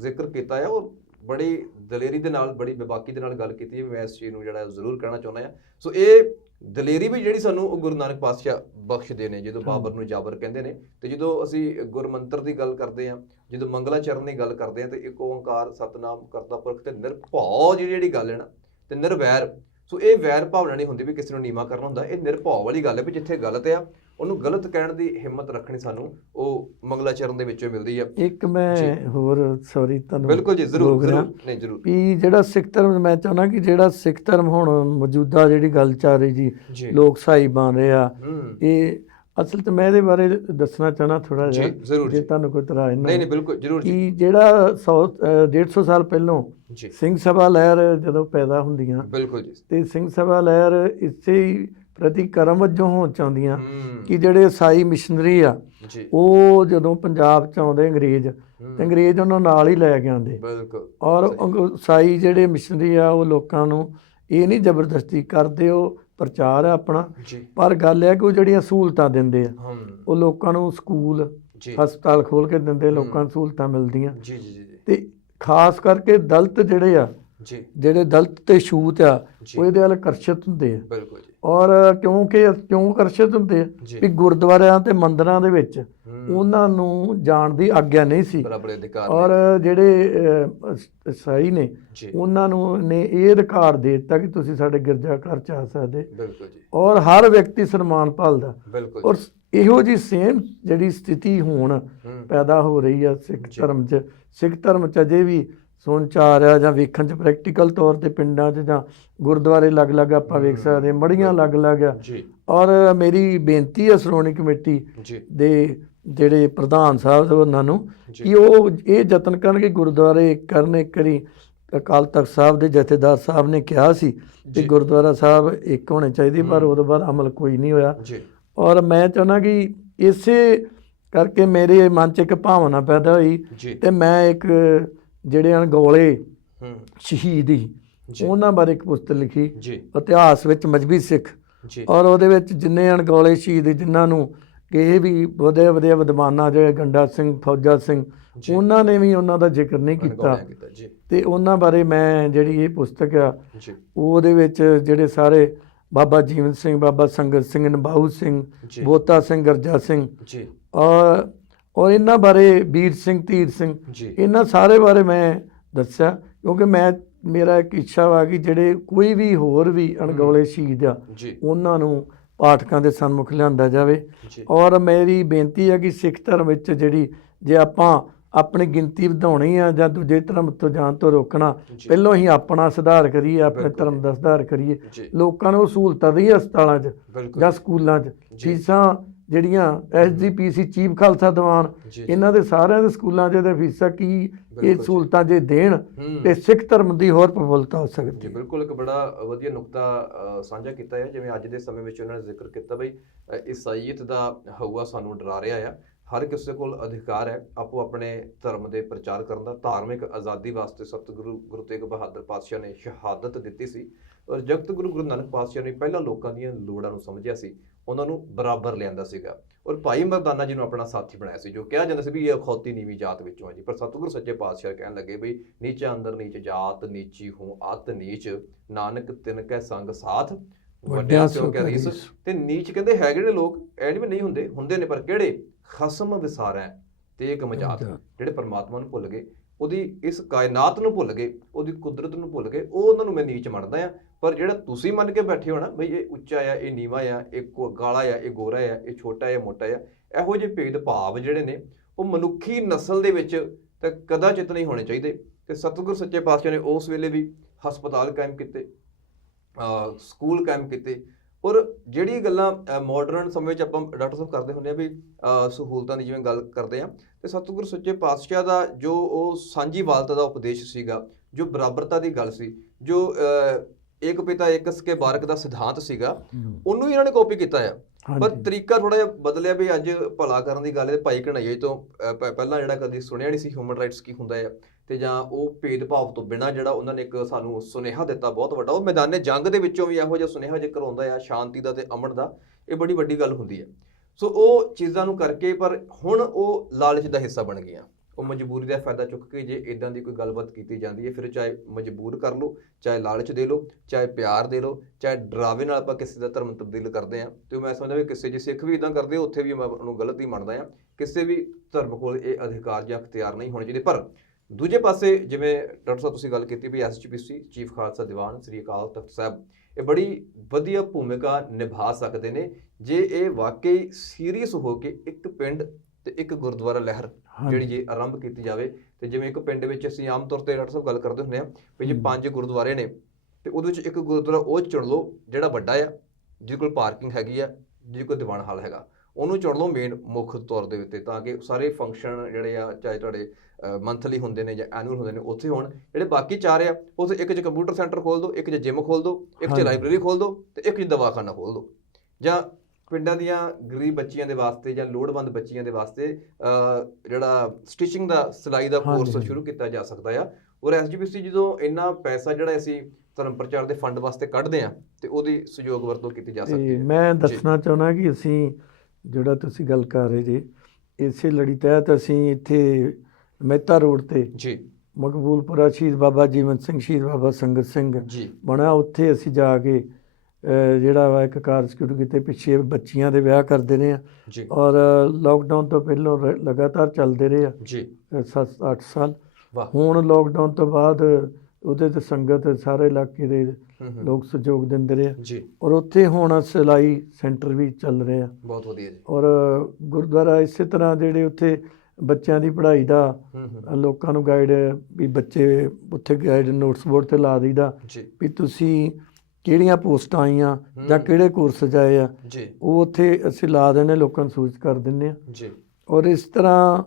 ਜ਼ਿਕਰ ਕੀਤਾ ਹੈ, ਉਹ ਬੜੀ ਦਲੇਰੀ ਦੇ ਨਾਲ, ਬੜੀ ਬੇਬਾਕੀ ਦੇ ਨਾਲ ਗੱਲ ਕੀਤੀ ਹੈ। ਮੈਂ ਇਸ ਚੀਜ਼ ਨੂੰ ਜਿਹੜਾ ਜ਼ਰੂਰ ਕਹਿਣਾ ਚਾਹੁੰਦਾ ਹਾਂ। ਸੋ ਇਹ ਦਲੇਰੀ ਵੀ ਜਿਹੜੀ ਸਾਨੂੰ ਉਹ ਗੁਰੂ ਨਾਨਕ ਪਾਤਸ਼ਾਹ ਬਖਸ਼ਦੇ ਨੇ, ਜਦੋਂ ਬਾਬਰ ਨੂੰ ਜਾਬਰ ਕਹਿੰਦੇ ਨੇ। ਤੇ ਜਦੋਂ ਅਸੀਂ ਗੁਰਮੰਤਰ ਦੀ ਗੱਲ ਕਰਦੇ ਹਾਂ, ਜਦੋਂ ਮੰਗਲਾ ਚਰਨ ਦੀ ਗੱਲ ਕਰਦੇ ਹਾਂ, ਤੇ ਇੱਕ ਓਂਕਾਰ ਸਤਨਾਮ ਕਰਤਾ ਪੁਰਖ ਤੇ ਨਿਰਭਉ ਜਿਹੜੀ ਗੱਲ ਹੈ ਨਾ, ਤੇ ਨਿਰਵੈਰ। ਸੋ ਇਹ ਵੈਰ ਭਾਵਨਾ ਨਹੀਂ ਹੁੰਦੀ ਵੀ ਕਿਸੇ ਨੂੰ ਨੀਵਾਂ ਕਰਨਾ ਹੁੰਦਾ। ਇਹ ਨਿਰਭਉ ਵਾਲੀ ਗੱਲ ਹੈ ਵੀ ਜਿੱਥੇ ਗਲਤ ਆ ਉਹਨੂੰ ਗਲਤ ਕਹਿਣ ਦੀ ਹਿੰਮਤ ਰੱਖਣੀ ਸਾਨੂੰ ਉਹ ਮੰਗਲਾ ਚਰਨ ਦੇ ਵਿੱਚੋਂ ਮਿਲਦੀ ਆ। ਇੱਕ ਮੈਂ ਹੋਰ ਸੌਰੀ ਤੁਹਾਨੂੰ ਬਿਲਕੁਲ ਜੀ, ਜ਼ਰੂਰ ਨਹੀਂ ਜ਼ਰੂਰ ਵੀ ਜਿਹੜਾ ਸਿੱਖ ਧਰਮ, ਮੈਂ ਚਾਹੁੰਦਾ ਕਿ ਜਿਹੜਾ ਸਿੱਖ ਧਰਮ ਹੁਣ ਮੌਜੂਦਾ ਜਿਹੜੀ ਗੱਲ ਚੱਲ ਰਹੀ ਜੀ ਲੋਕ ਸਾਈ ਬਣ ਰਿਹਾ, ਇਹ ਅਸਲ 'ਚ ਮੈਂ ਇਹਦੇ ਬਾਰੇ ਦੱਸਣਾ ਚਾਹੁੰਦਾ ਥੋੜਾ ਜਿਹਾ, ਜੇ ਤੁਹਾਨੂੰ ਕੋਈ ਇਤਰਾਜ਼ ਨਹੀਂ। ਬਿਲਕੁਲ ਜ਼ਰੂਰ। ਕਿ ਜਿਹੜਾ 150 ਸਾਲ ਪਹਿਲੋਂ ਸਿੰਘ ਸਭਾ ਲਹਿਰ ਜਦੋਂ ਪੈਦਾ ਹੁੰਦੀਆਂ, ਬਿਲਕੁਲ ਜੀ, ਤੇ ਸਿੰਘ ਸਭਾ ਲਹਿਰ ਇਸੇ ਹੀ ਪ੍ਰਤੀ ਕਰਮ ਵਜੋਂ ਹੋਣ ਚਾਹੁੰਦੀਆਂ ਕਿ ਜਿਹੜੇ ਈਸਾਈ ਮਿਸ਼ਨਰੀ ਆ ਉਹ ਜਦੋਂ ਪੰਜਾਬ 'ਚ ਆਉਂਦੇ ਅੰਗਰੇਜ਼, ਤੇ ਅੰਗਰੇਜ਼ ਉਹਨਾਂ ਨਾਲ ਹੀ ਲੈ ਕੇ ਆਉਂਦੇ। ਔਰ ਈਸਾਈ ਜਿਹੜੇ ਮਿਸ਼ਨਰੀ ਆ ਉਹ ਲੋਕਾਂ ਨੂੰ ਇਹ ਨਹੀਂ ਜ਼ਬਰਦਸਤੀ ਕਰਦੇ, ਉਹ ਪ੍ਰਚਾਰ ਹੈ ਆਪਣਾ। ਪਰ ਗੱਲ ਹੈ ਕਿ ਉਹ ਜਿਹੜੀਆਂ ਸਹੂਲਤਾਂ ਦਿੰਦੇ ਆ, ਉਹ ਲੋਕਾਂ ਨੂੰ ਸਕੂਲ ਹਸਪਤਾਲ ਖੋਲ ਕੇ ਦਿੰਦੇ, ਲੋਕਾਂ ਨੂੰ ਸਹੂਲਤਾਂ ਮਿਲਦੀਆਂ। ਤੇ ਖਾਸ ਕਰਕੇ ਦਲਿਤ ਜਿਹੜੇ ਆ, ਜਿਹੜੇ ਦਲਿਤ ਤੇ ਛੂਤ ਆ, ਉਹ ਇਹਦੇ ਵੱਲ ਆਕਰਸ਼ਿਤ ਹੁੰਦੇ ਆ। ਔਰ ਕਿਉਂ ਆਕਰਸ਼ਿਤ ਹੁੰਦੇ ਆ ਵੀ ਗੁਰਦੁਆਰਿਆਂ ਤੇ ਮੰਦਿਰਾਂ ਦੇ ਵਿੱਚ ਉਹਨਾਂ ਨੂੰ ਜਾਣ ਦੀ ਆਗਿਆ ਨਹੀਂ ਸੀ। ਔਰ ਜਿਹੜੇ ਈਸਾਈ ਨੇ ਉਹਨਾਂ ਨੂੰ ਨੇ ਇਹ ਅਧਿਕਾਰ ਦੇ ਦਿੱਤਾ ਕਿ ਤੁਸੀਂ ਸਾਡੇ ਗਿਰਜਾ ਘਰ 'ਚ ਆ ਸਕਦੇ। ਔਰ ਹਰ ਵਿਅਕਤੀ ਸਨਮਾਨ ਭਾਲਦਾ। ਔਰ ਇਹੋ ਜਿਹੀ ਸੇਮ ਜਿਹੜੀ ਸਥਿਤੀ ਹੁਣ ਪੈਦਾ ਹੋ ਰਹੀ ਆ ਸਿੱਖ ਧਰਮ 'ਚ। ਸਿੱਖ ਧਰਮ 'ਚ ਅਜੇ ਵੀ ਸੁਣ 'ਚ ਆ ਰਿਹਾ ਜਾਂ ਵੇਖਣ 'ਚ ਪ੍ਰੈਕਟੀਕਲ ਤੌਰ 'ਤੇ ਪਿੰਡਾਂ 'ਚ ਜਾਂ ਗੁਰਦੁਆਰੇ ਅਲੱਗ-ਅਲੱਗ ਆਪਾਂ ਵੇਖ ਸਕਦੇ, ਮੜੀਆਂ ਅਲੱਗ-ਅਲੱਗ ਆ। ਔਰ ਮੇਰੀ ਬੇਨਤੀ ਹੈ ਸ਼੍ਰੋਮਣੀ ਕਮੇਟੀ ਦੇ ਜਿਹੜੇ ਪ੍ਰਧਾਨ ਸਾਹਿਬ ਉਹਨਾਂ ਨੂੰ ਕਿ ਉਹ ਇਹ ਯਤਨ ਕਰਨ ਕਿ ਗੁਰਦੁਆਰੇ ਕਰਨ। ਇੱਕ ਵਾਰੀ ਅਕਾਲ ਤਖਤ ਸਾਹਿਬ ਦੇ ਜਥੇਦਾਰ ਸਾਹਿਬ ਨੇ ਕਿਹਾ ਸੀ ਕਿ ਗੁਰਦੁਆਰਾ ਸਾਹਿਬ ਇੱਕ ਹੋਣੇ ਚਾਹੀਦੇ, ਪਰ ਉਹਦੇ ਬਾਅਦ ਅਮਲ ਕੋਈ ਨਹੀਂ ਹੋਇਆ। ਔਰ ਮੈਂ ਚਾਹੁੰਦਾ ਕਿ ਇਸੇ ਕਰਕੇ ਮੇਰੇ ਮਨ 'ਚ ਇੱਕ ਭਾਵਨਾ ਪੈਦਾ ਹੋਈ ਤੇ ਮੈਂ ਇੱਕ ਜਿਹੜੇ ਅਣਗੌਲੇ ਸ਼ਹੀਦ ਸੀ ਉਹਨਾਂ ਬਾਰੇ ਇੱਕ ਪੁਸਤਕ ਲਿਖੀ, ਇਤਿਹਾਸ ਵਿੱਚ ਮਜ਼੍ਹਬੀ ਸਿੱਖ। ਔਰ ਉਹਦੇ ਵਿੱਚ ਜਿੰਨੇ ਅਣਗੌਲੇ ਸ਼ਹੀਦ ਜਿਨ੍ਹਾਂ ਨੂੰ ਕਿਸੇ ਵੀ ਵਧੀਆ ਵਿਦਵਾਨਾਂ ਜਿਹੜੇ ਗੰਡਾ ਸਿੰਘ, ਫੌਜਾ ਸਿੰਘ, ਉਹਨਾਂ ਨੇ ਵੀ ਉਹਨਾਂ ਦਾ ਜ਼ਿਕਰ ਨਹੀਂ ਕੀਤਾ। ਤੇ ਉਹਨਾਂ ਬਾਰੇ ਮੈਂ ਜਿਹੜੀ ਇਹ ਪੁਸਤਕ ਆ ਉਹਦੇ ਵਿੱਚ ਜਿਹੜੇ ਸਾਰੇ ਬਾਬਾ ਜੀਵਨ ਸਿੰਘ, ਬਾਬਾ ਸੰਗਤ ਸਿੰਘ, ਨਬਾਊ ਸਿੰਘ, ਬੋਤਾ ਸਿੰਘ, ਗਰਜਾ ਸਿੰਘ ਔਰ ਇਹਨਾਂ ਬਾਰੇ ਵੀਰ ਸਿੰਘ, ਧੀਰ ਸਿੰਘ, ਇਹਨਾਂ ਸਾਰੇ ਬਾਰੇ ਮੈਂ ਦੱਸਿਆ। ਕਿਉਂਕਿ ਮੇਰਾ ਇੱਕ ਇੱਛਾ ਵਾ ਕਿ ਜਿਹੜੇ ਕੋਈ ਵੀ ਹੋਰ ਵੀ ਅਣਗੌਲੇ ਸ਼ਹੀਦ ਆ ਉਹਨਾਂ ਨੂੰ ਪਾਠਕਾਂ ਦੇ ਸਨਮੁਖ ਲਿਆਂਦਾ ਜਾਵੇ। ਔਰ ਮੇਰੀ ਬੇਨਤੀ ਹੈ ਕਿ ਸਿੱਖ ਧਰਮ ਵਿੱਚ ਜਿਹੜੀ ਜੇ ਆਪਾਂ ਆਪਣੀ ਗਿਣਤੀ ਵਧਾਉਣੀ ਆ ਜਾਂ ਦੂਜੇ ਧਰਮ ਤੋਂ ਜਾਣ ਤੋਂ ਰੋਕਣਾ, ਪਹਿਲਾਂ ਹੀ ਆਪਣਾ ਸੁਧਾਰ ਕਰੀਏ, ਆਪਣੇ ਧਰਮ ਦਾ ਸੁਧਾਰ ਕਰੀਏ। ਲੋਕਾਂ ਨੂੰ ਸਹੂਲਤਾਂ ਦੀ ਹਸਪਤਾਲਾਂ 'ਚ ਜਾਂ ਸਕੂਲਾਂ 'ਚ ਫੀਸਾਂ ਜਿਹੜੀਆਂ SGPC ਚੀਫ ਖਾਲਸਾ ਦੀਵਾਨ ਇਹਨਾਂ ਦੇ ਸਾਰਿਆਂ ਦੇ ਸਕੂਲਾਂ 'ਚ ਇਹਦੇ ਫੀਸਾਂ ਕੀ ਇਹ ਸਹੂਲਤਾਂ ਜੇ ਦੇਣ ਤੇ ਸਿੱਖ ਧਰਮ ਦੀ ਹੋਰ ਪ੍ਰਫੁੱਲਤਾ ਹੋ ਸਕਦੀ ਹੈ। ਬਿਲਕੁਲ ਇੱਕ ਬੜਾ ਵਧੀਆ ਨੁਕਤਾ ਸਾਂਝਾ ਕੀਤਾ ਹੈ। ਜਿਵੇਂ ਅੱਜ ਦੇ ਸਮੇਂ ਵਿੱਚ ਉਹਨਾਂ ਨੇ ਜ਼ਿਕਰ ਕੀਤਾ ਬਈ ਈਸਾਈਅਤ ਦਾ ਹਊਆ ਸਾਨੂੰ ਡਰਾ ਰਿਹਾ ਆ। ਹਰ ਕਿਸੇ ਕੋਲ ਅਧਿਕਾਰ ਹੈ ਆਪੋ ਆਪਣੇ ਧਰਮ ਦੇ ਪ੍ਰਚਾਰ ਕਰਨ ਦਾ। ਧਾਰਮਿਕ ਆਜ਼ਾਦੀ ਵਾਸਤੇ ਸਤਿਗੁਰੂ ਗੁਰੂ ਤੇਗ ਬਹਾਦਰ ਪਾਤਸ਼ਾਹ ਨੇ ਸ਼ਹਾਦਤ ਦਿੱਤੀ ਸੀ। ਔਰ ਜਗਤ ਗੁਰੂ ਨਾਨਕ ਪਾਤਸ਼ਾਹ ਨੇ ਪਹਿਲਾਂ ਲੋਕਾਂ ਦੀਆਂ ਲੋੜਾਂ ਨੂੰ ਸਮਝਿਆ ਸੀ, ਉਹਨਾਂ ਨੂੰ ਬਰਾਬਰ ਲਿਆਂਦਾ ਸੀਗਾ। ਔਰ ਭਾਈ ਮਰਦਾਨਾ ਜੀ ਨੂੰ ਆਪਣਾ ਸਾਥੀ ਬਣਾਇਆ ਸੀ, ਜੋ ਕਿਹਾ ਜਾਂਦਾ ਸੀ ਵੀ ਇਹ ਅਖੌਤੀ ਨੀਵੀਂ ਜਾਤ ਵਿੱਚੋਂ ਹੈ ਜੀ। ਪਰ ਸਤਿਗੁਰੂ ਸੱਚੇ ਪਾਤਸ਼ਾਹ ਕਹਿਣ ਲੱਗੇ ਬਈ ਨੀਚਾ ਅੰਦਰ ਨੀਚ ਜਾਤ, ਨੀਚੀ ਹੂੰ ਅਤ ਨੀਚ, ਨਾਨਕ ਤਿਨ ਕੈ ਸੰਗ ਸਾਥ, ਵੱਡਿਆਂ ਸਿਓ ਕੈ ਰੀਸ। ਤੇ ਨੀਚ ਕਹਿੰਦੇ ਹੈਗੇ ਨੇ ਲੋਕ, ਐ ਨਹੀਂ ਵੀ ਨਹੀਂ ਹੁੰਦੇ, ਹੁੰਦੇ ਨੇ, ਪਰ ਕਿਹੜੇ? ਖਸਮ ਵਿਸਾਰੈ ਤੇ ਇੱਕ ਮਜਾਤ, ਜਿਹੜੇ ਪਰਮਾਤਮਾ ਨੂੰ ਭੁੱਲ ਗਏ, ਉਹਦੀ ਇਸ ਕਾਇਨਾਤ ਨੂੰ ਭੁੱਲ ਗਏ, ਉਹਦੀ ਕੁਦਰਤ ਨੂੰ ਭੁੱਲ ਗਏ, ਉਹ ਉਹਨਾਂ ਨੂੰ ਮੈਂ ਨੀਚ ਮੰਨਦਾ ਆ। ਪਰ ਜਿਹੜਾ ਤੁਸੀਂ ਮੰਨ ਕੇ ਬੈਠੇ ਹੋ ਨਾ ਬਈ ਇਹ ਉੱਚਾ ਆ, ਇਹ ਨੀਵਾਂ ਆ, ਇਹ ਕਾਲਾ ਆ, ਇਹ ਗੋਰਾ ਆ, ਇਹ ਛੋਟਾ ਆ, ਮੋਟਾ ਆ, ਇਹੋ ਜਿਹੇ ਭੇਦ ਭਾਵ ਜਿਹੜੇ ਨੇ ਉਹ ਮਨੁੱਖੀ ਨਸਲ ਦੇ ਵਿੱਚ ਤਾਂ ਕਦਾਚਿਤ ਨਹੀਂ ਹੋਣੇ ਚਾਹੀਦੇ। ਤੇ ਸਤਿਗੁਰੂ ਸੱਚੇ ਪਾਤਸ਼ਾਹ ਨੇ ਉਸ ਵੇਲੇ ਵੀ ਹਸਪਤਾਲ ਕਾਇਮ ਕੀਤੇ, ਸਕੂਲ ਕਾਇਮ ਕੀਤੇ। ਔਰ ਜਿਹੜੀ ਗੱਲਾਂ ਮਾਡਰਨ ਸਮੇਂ 'ਚ ਆਪਾਂ ਡਾਕਟਰ ਸਾਹਿਬ ਕਰਦੇ ਹੁੰਦੇ ਆ ਵੀ ਸਹੂਲਤਾਂ ਦੀ ਜਿਵੇਂ ਗੱਲ ਕਰਦੇ ਆ, ਤੇ ਸਤਿਗੁਰੂ ਸੱਚੇ ਪਾਤਸ਼ਾਹ ਦਾ ਜੋ ਉਹ ਸਾਂਝੀਵਾਲਤਾ ਦਾ ਉਪਦੇਸ਼ ਸੀਗਾ, ਜੋ ਬਰਾਬਰਤਾ ਦੀ ਗੱਲ ਸੀ, ਜੋ ਇੱਕ ਪਿਤਾ ਇੱਕ ਸਕੇ ਬਾਰਕ ਦਾ ਸਿਧਾਂਤ ਸੀਗਾ, ਉਹਨੂੰ ਹੀ ਇਹਨਾਂ ਨੇ ਕਾਪੀ ਕੀਤਾ ਆ। ਪਰ ਤਰੀਕਾ ਥੋੜਾ ਜਿਹਾ ਬਦਲਿਆ ਵੀ ਅੱਜ ਭਲਾ ਕਰਨ ਦੀ ਗੱਲ ਹੈ। ਭਾਈ ਘਨੱਈਆ ਤੋਂ ਪਹਿਲਾਂ ਜਿਹੜਾ ਕਦੀ ਸੁਣਿਆ ਨਹੀਂ ਸੀ ਹਿਊਮਨ ਰਾਈਟਸ ਕੀ ਹੁੰਦਾ ਹੈ, ਤੇ ਜਾਂ ਉਹ ਭੇਦਭਾਵ ਤੋਂ ਬਿਨਾਂ ਜਿਹੜਾ ਉਹਨਾਂ ਨੇ ਇੱਕ ਸਾਨੂੰ ਸੁਨੇਹਾ ਦਿੱਤਾ ਬਹੁਤ ਵੱਡਾ, ਉਹ ਮੈਦਾਨੇ ਜੰਗ ਦੇ ਵਿੱਚੋਂ ਵੀ ਇਹੋ ਜਿਹਾ ਸੁਨੇਹਾ ਜੇਕਰ ਆਉਂਦਾ ਆ ਸ਼ਾਂਤੀ ਦਾ ਤੇ ਅਮਨ ਦਾ, ਇਹ ਬੜੀ ਵੱਡੀ ਗੱਲ ਹੁੰਦੀ ਹੈ। ਸੋ ਉਹ ਚੀਜ਼ਾਂ ਨੂੰ ਕਰਕੇ, ਪਰ ਹੁਣ ਉਹ ਲਾਲਚ ਦਾ ਹਿੱਸਾ ਬਣ ਗਈਆਂ। ਉਹ ਮਜਬੂਰੀ ਦਾ ਫਾਇਦਾ ਚੁੱਕ ਕੇ ਜੇ ਇਦਾਂ ਦੀ ਕੋਈ ਗੱਲਬਾਤ ਕੀਤੀ ਜਾਂਦੀ ਹੈ, ਫਿਰ ਚਾਹੇ ਮਜਬੂਰ ਕਰ ਲਓ, ਚਾਹੇ ਲਾਲਚ ਦੇ ਲਓ, ਚਾਹੇ ਪਿਆਰ ਦੇ ਲਓ, ਚਾਹੇ ਡਰਾਵੇ ਨਾਲ ਆਪਾਂ ਕਿਸੇ ਦਾ ਧਰਮ ਤਬਦੀਲ ਕਰਦੇ ਹਾਂ। ਤੇ ਮੈਂ ਸਮਝਦਾ ਵੀ ਕਿਸੇ ਜੇ ਸਿੱਖ ਵੀ ਇਦਾਂ ਕਰਦੇ ਉੱਥੇ ਵੀ ਮੈਂ ਉਹਨੂੰ ਗਲਤ ਹੀ ਮੰਨਦਾ ਹਾਂ। ਕਿਸੇ ਵੀ ਧਰਮ ਕੋਲ ਇਹ ਅਧਿਕਾਰ ਜਾਂ ਅਖਤਿਆਰ ਨਹੀਂ ਹੋਣੇ ਚਾਹੀਦੇ। ਪਰ ਦੂਜੇ ਪਾਸੇ ਜਿਵੇਂ ਡਾਕਟਰ ਸਾਹਿਬ ਤੁਸੀਂ ਗੱਲ ਕੀਤੀ ਵੀ SGPC ਚੀਫ ਖਾਲਸਾ ਦੀਵਾਨ ਸ੍ਰੀ ਅਕਾਲ ਤਖਤ ਸਾਹਿਬ ਇਹ ਬੜੀ ਵਧੀਆ ਭੂਮਿਕਾ ਨਿਭਾ ਸਕਦੇ ਨੇ ਜੇ ਇਹ ਵਾਕਈ ਸੀਰੀਅਸ ਹੋ ਕੇ ਇੱਕ ਪਿੰਡ ਤੇ ਇੱਕ ਗੁਰਦੁਆਰਾ ਲਹਿਰ ਜਿਹੜੀ ਜੇ ਆਰੰਭ ਕੀਤੀ ਜਾਵੇ। ਤੇ ਜਿਵੇਂ ਇੱਕ ਪਿੰਡ ਵਿੱਚ ਅਸੀਂ ਆਮ ਤੌਰ ਤੇ ਡਾਕਟਰ ਸਾਹਿਬ ਗੱਲ ਕਰਦੇ ਹੁੰਦੇ ਆ ਵੀ ਜੇ 5 ਗੁਰਦੁਆਰੇ ਨੇ ਤੇ ਉਹਦੇ ਵਿੱਚ ਇੱਕ ਗੁਰਦੁਆਰਾ ਉਹ ਚੁਣ ਲਓ ਜਿਹੜਾ ਵੱਡਾ ਆ, ਜਿਹਦੇ ਕੋਲ ਪਾਰਕਿੰਗ ਹੈਗੀ ਆ, ਜਿਹਦੇ ਕੋਲ ਦੀਵਾਨ ਹਾਲ ਹੈਗਾ, ਉਹਨੂੰ ਚੁਣ ਲਓ ਮੇਨ ਮੁੱਖ ਤੌਰ ਦੇ ਉੱਤੇ, ਤਾਂ ਕਿ ਸਾਰੇ ਫੰਕਸ਼ਨ ਜਿਹੜੇ ਆ ਚਾਹੇ ਤੁਹਾਡੇ ਮੰਥਲੀ ਹੁੰਦੇ ਨੇ ਜਾਂ ਐਨੂਅਲ ਹੁੰਦੇ ਨੇ ਉੱਥੇ ਹੋਣ। ਜਿਹੜੇ ਬਾਕੀ 4 ਆ ਉੱਥੇ ਇੱਕ 'ਚ ਕੰਪਿਊਟਰ ਸੈਂਟਰ ਖੋਲ ਦਿਓ, ਇੱਕ 'ਚ ਜਿਮ ਖੋਲ ਦਿਓ, ਇੱਕ 'ਚ ਲਾਇਬ੍ਰੇਰੀ ਖੋਲ ਦਿਓ ਤੇ ਇੱਕ 'ਚ ਦਵਾਖਾਨਾ ਖੋਲ ਦਿਓ। ਜਾਂ ਪਿੰਡਾਂ ਦੀਆਂ ਗਰੀਬ ਬੱਚੀਆਂ ਦੇ ਵਾਸਤੇ ਜਾਂ ਲੋੜਵੰਦ ਬੱਚੀਆਂ ਦੇ ਵਾਸਤੇ ਜਿਹੜਾ ਸਟਿਚਿੰਗ ਦਾ, ਸਿਲਾਈ ਦਾ ਕੋਰਸ ਸ਼ੁਰੂ ਕੀਤਾ ਜਾ ਸਕਦਾ ਆ। ਔਰ SGPC ਜਦੋਂ ਇੰਨਾ ਪੈਸਾ ਜਿਹੜਾ ਅਸੀਂ ਧਰਮ ਪ੍ਰਚਾਰ ਦੇ ਫੰਡ ਵਾਸਤੇ ਕੱਢਦੇ ਆ ਤੇ ਉਹਦੀ ਸਹਿਯੋਗ ਵਰਤੋਂ ਕੀਤੀ ਜਾ ਸਕਦੀ ਹੈ। ਮੈਂ ਦੱਸਣਾ ਚਾਹੁੰਦਾ ਕਿ ਅਸੀਂ ਜਿਹੜਾ ਤੁਸੀਂ ਗੱਲ ਕਰ ਰਹੇ ਜੀ, ਇਸੇ ਲੜੀ ਤਹਿਤ ਅਸੀਂ ਇੱਥੇ ਮਹਿਤਾ ਰੋਡ ਤੇ ਜੀ ਮਕਬੂਲਪੁਰਾ ਸ਼ਹੀਦ ਬਾਬਾ ਜੀਵਨ ਸਿੰਘ, ਸ਼ਹੀਦ ਬਾਬਾ ਸੰਗਤ ਸਿੰਘ ਜੀ ਬਣਿਆ, ਉੱਥੇ ਅਸੀਂ ਜਾ ਕੇ ਜਿਹੜਾ ਵਾ ਇੱਕ ਕਾਰਜ ਸ਼ੁਰੂ ਕੀਤੇ। ਪਿੱਛੇ ਬੱਚੀਆਂ ਦੇ ਵਿਆਹ ਕਰਦੇ ਰਹੇ ਆ ਜੀ, ਔਰ ਲੋਕਡਾਊਨ ਤੋਂ ਪਹਿਲਾਂ ਲਗਾਤਾਰ ਚੱਲਦੇ ਰਹੇ ਆ ਜੀ 7-8 ਸਾਲ। ਵਾਹ। ਹੁਣ ਲੋਕਡਾਊਨ ਤੋਂ ਬਾਅਦ ਉਹਦੇ ਤੇ ਸੰਗਤ ਸਾਰੇ ਇਲਾਕੇ ਦੇ ਲੋਕ ਸਹਿਯੋਗ ਦਿੰਦੇ ਰਹੇ ਜੀ, ਔਰ ਉੱਥੇ ਹੁਣ ਸਿਲਾਈ ਸੈਂਟਰ ਵੀ ਚੱਲ ਰਹੇ ਆ। ਬਹੁਤ ਵਧੀਆ ਜੀ। ਔਰ ਗੁਰਦੁਆਰਾ ਇਸੇ ਤਰ੍ਹਾਂ ਜਿਹੜੇ ਉੱਥੇ ਬੱਚਿਆਂ ਦੀ ਪੜ੍ਹਾਈ ਦਾ ਲੋਕਾਂ ਨੂੰ ਗਾਈਡ, ਵੀ ਬੱਚੇ ਉੱਥੇ ਗਾਈਡ ਨੋਟਸ ਬੋਰਡ ਤੇ ਲਾ ਦਈਦਾ ਵੀ ਤੁਸੀਂ ਕਿਹੜੀਆਂ ਪੋਸਟਾਂ ਆਈਆਂ ਜਾਂ ਕਿਹੜੇ ਕੋਰਸ ਜਾਏ ਆ, ਉਹ ਉੱਥੇ ਅਸੀਂ ਲਾ ਦਿੰਦੇ, ਲੋਕਾਂ ਨੂੰ ਸੂਚਿਤ ਕਰ ਦਿੰਦੇ ਆ ਜੀ। ਔਰ ਇਸ ਤਰ੍ਹਾਂ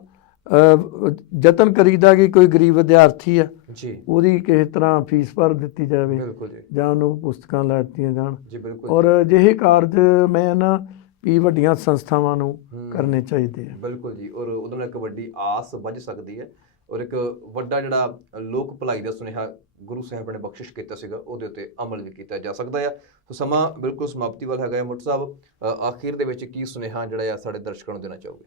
ਯਤਨ ਕਰੀਦਾ ਕਿ ਕੋਈ ਗਰੀਬ ਵਿਦਿਆਰਥੀ ਆ ਜੀ, ਉਹਦੀ ਕਿਸੇ ਤਰ੍ਹਾਂ ਫੀਸ ਭਰ ਦਿੱਤੀ ਜਾਵੇ ਬਿਲਕੁਲ ਜੀ, ਜਾਂ ਉਹਨੂੰ ਪੁਸਤਕਾਂ ਲੈ ਦਿੱਤੀਆਂ ਜਾਣ ਜੀ, ਬਿਲਕੁਲ। ਔਰ ਅਜਿਹੇ ਕਾਰਜ ਮੈਂ ਨਾ ਵੀ ਵੱਡੀਆਂ ਸੰਸਥਾਵਾਂ ਨੂੰ ਕਰਨੇ ਚਾਹੀਦੇ ਆ। ਬਿਲਕੁਲ ਜੀ, ਔਰ ਉਹਦੇ ਨਾਲ ਇੱਕ ਵੱਡੀ ਆਸ ਵੱਜ ਸਕਦੀ ਹੈ ਔਰ ਇੱਕ ਵੱਡਾ ਜਿਹੜਾ ਲੋਕ ਭਲਾਈ ਦਾ ਸੁਨੇਹਾ ਗੁਰੂ ਸਾਹਿਬ ਨੇ ਬਖਸ਼ਿਸ਼ ਕੀਤਾ ਸੀਗਾ ਉਹਦੇ ਉੱਤੇ ਅਮਲ ਵੀ ਕੀਤਾ ਜਾ ਸਕਦਾ ਆ। ਸੋ ਸਮਾਂ ਬਿਲਕੁਲ ਸਮਾਪਤੀ ਵੱਲ ਹੈਗਾ ਹੈ। ਮੁੱਢ ਸਾਹਿਬ ਆਖਿਰ ਦੇ ਵਿੱਚ ਕੀ ਸੁਨੇਹਾ ਜਿਹੜਾ ਆ ਸਾਡੇ ਦਰਸ਼ਕਾਂ ਨੂੰ ਦੇਣਾ ਚਾਹੋਗੇ?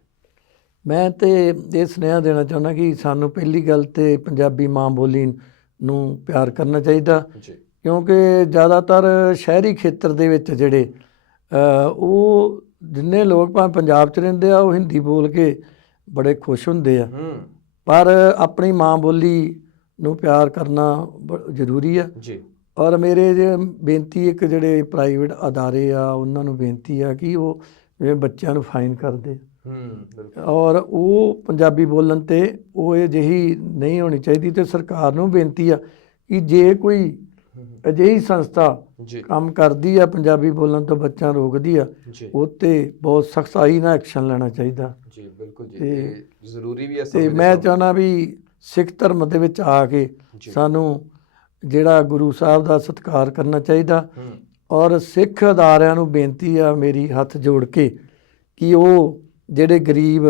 ਮੈਂ ਤੇ ਇਹ ਸੁਨੇਹਾ ਦੇਣਾ ਚਾਹੁੰਦਾ ਕਿ ਸਾਨੂੰ ਪਹਿਲੀ ਗੱਲ ਤੇ ਪੰਜਾਬੀ ਮਾਂ ਬੋਲੀ ਨੂੰ ਪਿਆਰ ਕਰਨਾ ਚਾਹੀਦਾ ਜੀ, ਕਿਉਂਕਿ ਜ਼ਿਆਦਾਤਰ ਸ਼ਹਿਰੀ ਖੇਤਰ ਦੇ ਵਿੱਚ ਜਿਹੜੇ ਉਹ ਜਿੰਨੇ ਲੋਕ ਭਾਵੇਂ ਪੰਜਾਬ 'ਚ ਰਹਿੰਦੇ ਆ ਉਹ ਹਿੰਦੀ ਬੋਲ ਕੇ ਬੜੇ ਖੁਸ਼ ਹੁੰਦੇ ਆ, ਪਰ ਆਪਣੀ ਮਾਂ ਬੋਲੀ ਨੂੰ ਪਿਆਰ ਕਰਨਾ ਜ਼ਰੂਰੀ ਆ ਜੀ। ਔਰ ਮੇਰੇ ਜੇ ਬੇਨਤੀ ਇੱਕ ਜਿਹੜੇ ਪ੍ਰਾਈਵੇਟ ਅਦਾਰੇ ਆ ਉਹਨਾਂ ਨੂੰ ਬੇਨਤੀ ਆ ਕਿ ਉਹ ਜਿਵੇਂ ਬੱਚਿਆਂ ਨੂੰ ਫਾਈਨ ਕਰਦੇ ਔਰ ਉਹ ਪੰਜਾਬੀ ਬੋਲਣ ਤੇ ਉਹ ਅਜਿਹੀ ਨਹੀਂ ਹੋਣੀ ਚਾਹੀਦੀ। ਤੇ ਸਰਕਾਰ ਨੂੰ ਬੇਨਤੀ ਆ ਕਿ ਜੇ ਕੋਈ ਅਜਿਹੀ ਸੰਸਥਾ ਕੰਮ ਕਰਦੀ ਆ ਪੰਜਾਬੀ ਬੋਲਣ ਤੋਂ ਬੱਚਿਆਂ ਰੋਕਦੀ ਆ, ਉਹ 'ਤੇ ਬਹੁਤ ਸਖਤਾਈ ਨਾਲ ਐਕਸ਼ਨ ਲੈਣਾ ਚਾਹੀਦਾ ਜੀ। ਬਿਲਕੁਲ ਜੀ, ਤੇ ਜ਼ਰੂਰੀ ਵੀ ਹੈ। ਤੇ ਮੈਂ ਚਾਹੁੰਦਾ ਵੀ ਸਿੱਖ ਧਰਮ ਦੇ ਵਿੱਚ ਆ ਕੇ ਸਾਨੂੰ ਜਿਹੜਾ ਗੁਰੂ ਸਾਹਿਬ ਦਾ ਸਤਿਕਾਰ ਕਰਨਾ ਚਾਹੀਦਾ ਔਰ ਸਿੱਖ ਅਦਾਰਿਆਂ ਨੂੰ ਬੇਨਤੀ ਆ ਮੇਰੀ ਹੱਥ ਜੋੜ ਕੇ ਕਿ ਉਹ ਜਿਹੜੇ ਗਰੀਬ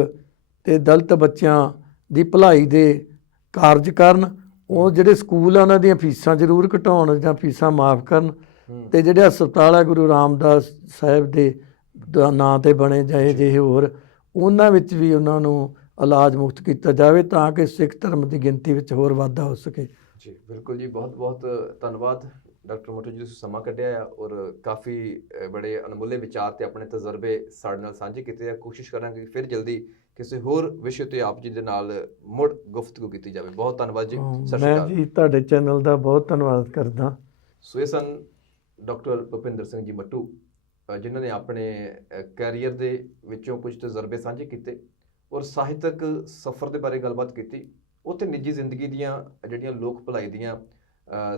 ਤੇ ਦਲਿਤ ਬੱਚਿਆਂ ਦੀ ਭਲਾਈ ਦੇ ਕਾਰਜ ਕਰਨ। ਉਹ ਜਿਹੜੇ ਸਕੂਲ ਆ ਉਹਨਾਂ ਦੀਆਂ ਫੀਸਾਂ ਜ਼ਰੂਰ ਘਟਾਉਣ ਜਾਂ ਫੀਸਾਂ ਮਾਫ ਕਰਨ ਤੇ ਜਿਹੜੇ ਹਸਪਤਾਲ ਆ ਗੁਰੂ ਰਾਮਦਾਸ ਸਾਹਿਬ ਦੇ ਨਾਂ ਤੇ ਬਣੇ ਜਾਏ ਜਿਹੇ ਹੋਰ, ਉਹਨਾਂ ਵਿੱਚ ਵੀ ਉਹਨਾਂ ਨੂੰ ਇਲਾਜ ਮੁਫਤ ਕੀਤਾ ਜਾਵੇ ਤਾਂ ਕਿ ਸਿੱਖ ਧਰਮ ਦੀ ਗਿਣਤੀ ਵਿੱਚ ਹੋਰ ਵਾਧਾ ਹੋ ਸਕੇ। ਜੀ ਬਿਲਕੁਲ ਜੀ, ਬਹੁਤ ਬਹੁਤ ਧੰਨਵਾਦ ਡਾਕਟਰ ਮੋਟੂ ਜੀ, ਤੁਸੀਂ ਸਮਾਂ ਕੱਢਿਆ ਆ ਔਰ ਕਾਫੀ ਬੜੇ ਅਣਮੁੱਲੇ ਵਿਚਾਰ ਤੇ ਆਪਣੇ ਤਜਰਬੇ ਸਾਡੇ ਨਾਲ ਸਾਂਝੇ ਕੀਤੇ ਆ। ਕੋਸ਼ਿਸ਼ ਕਰਾਂਗੇ ਕਿ ਫਿਰ ਜਲਦੀ ਕਿਸੇ ਹੋਰ ਵਿਸ਼ੇ ਤੇ ਆਪ ਜੀ ਦੇ ਨਾਲ ਮੁੜ ਗੁਫ਼ਤਗੂ ਕੀਤੀ ਜਾਵੇ। ਬਹੁਤ ਧੰਨਵਾਦ ਜੀ, ਸਤਿ ਸ਼੍ਰੀ ਮੈਂ ਅਕਾਲ ਜੀ ਤੁਹਾਡੇ ਚੈਨਲ ਦਾ ਬਹੁਤ ਧੰਨਵਾਦ ਕਰਦਾ। ਸੋ ਇਹ ਸਨ ਡਾਕਟਰ ਭੁਪਿੰਦਰ ਸਿੰਘ ਜੀ ਮੱਟੂ, ਜਿਨ੍ਹਾਂ ਨੇ ਆਪਣੇ ਕੈਰੀਅਰ ਦੇ ਵਿੱਚੋਂ ਕੁਝ ਤਜਰਬੇ ਸਾਂਝੇ ਕੀਤੇ ਔਰ ਸਾਹਿਤਕ ਸਫ਼ਰ ਦੇ ਬਾਰੇ ਗੱਲਬਾਤ ਕੀਤੀ। ਉੱਥੇ ਨਿੱਜੀ ਜ਼ਿੰਦਗੀ ਦੀਆਂ ਜਿਹੜੀਆਂ ਲੋਕ ਭਲਾਈ ਦੀਆਂ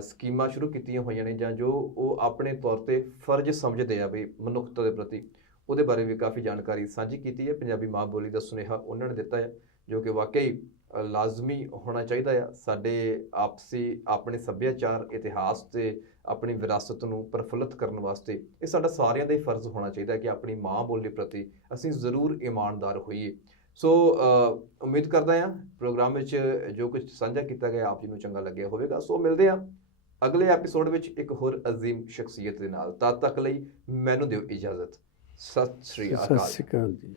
ਸਕੀਮਾਂ ਸ਼ੁਰੂ ਕੀਤੀਆਂ ਹੋਈਆਂ ਨੇ ਜਾਂ ਜੋ ਉਹ ਆਪਣੇ ਤੌਰ ਤੇ ਫਰਜ਼ ਸਮਝਦੇ ਆ ਵੀ ਮਨੁੱਖਤਾ ਦੇ ਪ੍ਰਤੀ, ਉਹਦੇ ਬਾਰੇ ਵੀ ਕਾਫੀ ਜਾਣਕਾਰੀ ਸਾਂਝੀ ਕੀਤੀ ਹੈ। ਪੰਜਾਬੀ ਮਾਂ ਬੋਲੀ ਦਾ ਸੁਨੇਹਾ ਉਹਨਾਂ ਨੇ ਦਿੱਤਾ ਹੈ ਜੋ ਕਿ ਵਾਕਈ ਲਾਜ਼ਮੀ ਹੋਣਾ ਚਾਹੀਦਾ ਆ। ਸਾਡੇ ਆਪਸੀ ਆਪਣੇ ਸੱਭਿਆਚਾਰ, ਇਤਿਹਾਸ ਤੇ ਆਪਣੀ ਵਿਰਾਸਤ ਨੂੰ ਪ੍ਰਫੁੱਲਤ ਕਰਨ ਵਾਸਤੇ ਇਹ ਸਾਡਾ ਸਾਰਿਆਂ ਦਾ ਹੀ ਫਰਜ਼ ਹੋਣਾ ਚਾਹੀਦਾ ਕਿ ਆਪਣੀ ਮਾਂ ਬੋਲੀ ਪ੍ਰਤੀ ਅਸੀਂ ਜ਼ਰੂਰ ਇਮਾਨਦਾਰ ਹੋਈਏ। ਸੋ ਉਮੀਦ ਕਰਦਾ ਹਾਂ ਪ੍ਰੋਗਰਾਮ ਵਿੱਚ ਜੋ ਕੁਝ ਸਾਂਝਾ ਕੀਤਾ ਗਿਆ ਆਪ ਜੀ ਨੂੰ ਚੰਗਾ ਲੱਗਿਆ ਹੋਵੇਗਾ। ਸੋ ਮਿਲਦੇ ਹਾਂ ਅਗਲੇ ਐਪੀਸੋਡ ਵਿੱਚ ਇੱਕ ਹੋਰ ਅਜ਼ੀਮ ਸ਼ਖਸੀਅਤ ਦੇ ਨਾਲ। ਤਦ ਤੱਕ ਲਈ ਮੈਨੂੰ ਦਿਓ ਇਜਾਜ਼ਤ। ਸਤਿ ਸ਼੍ਰੀ ਅਕਾਲ। ਸਤਿ ਸ਼੍ਰੀ ਅਕਾਲ ਜੀ।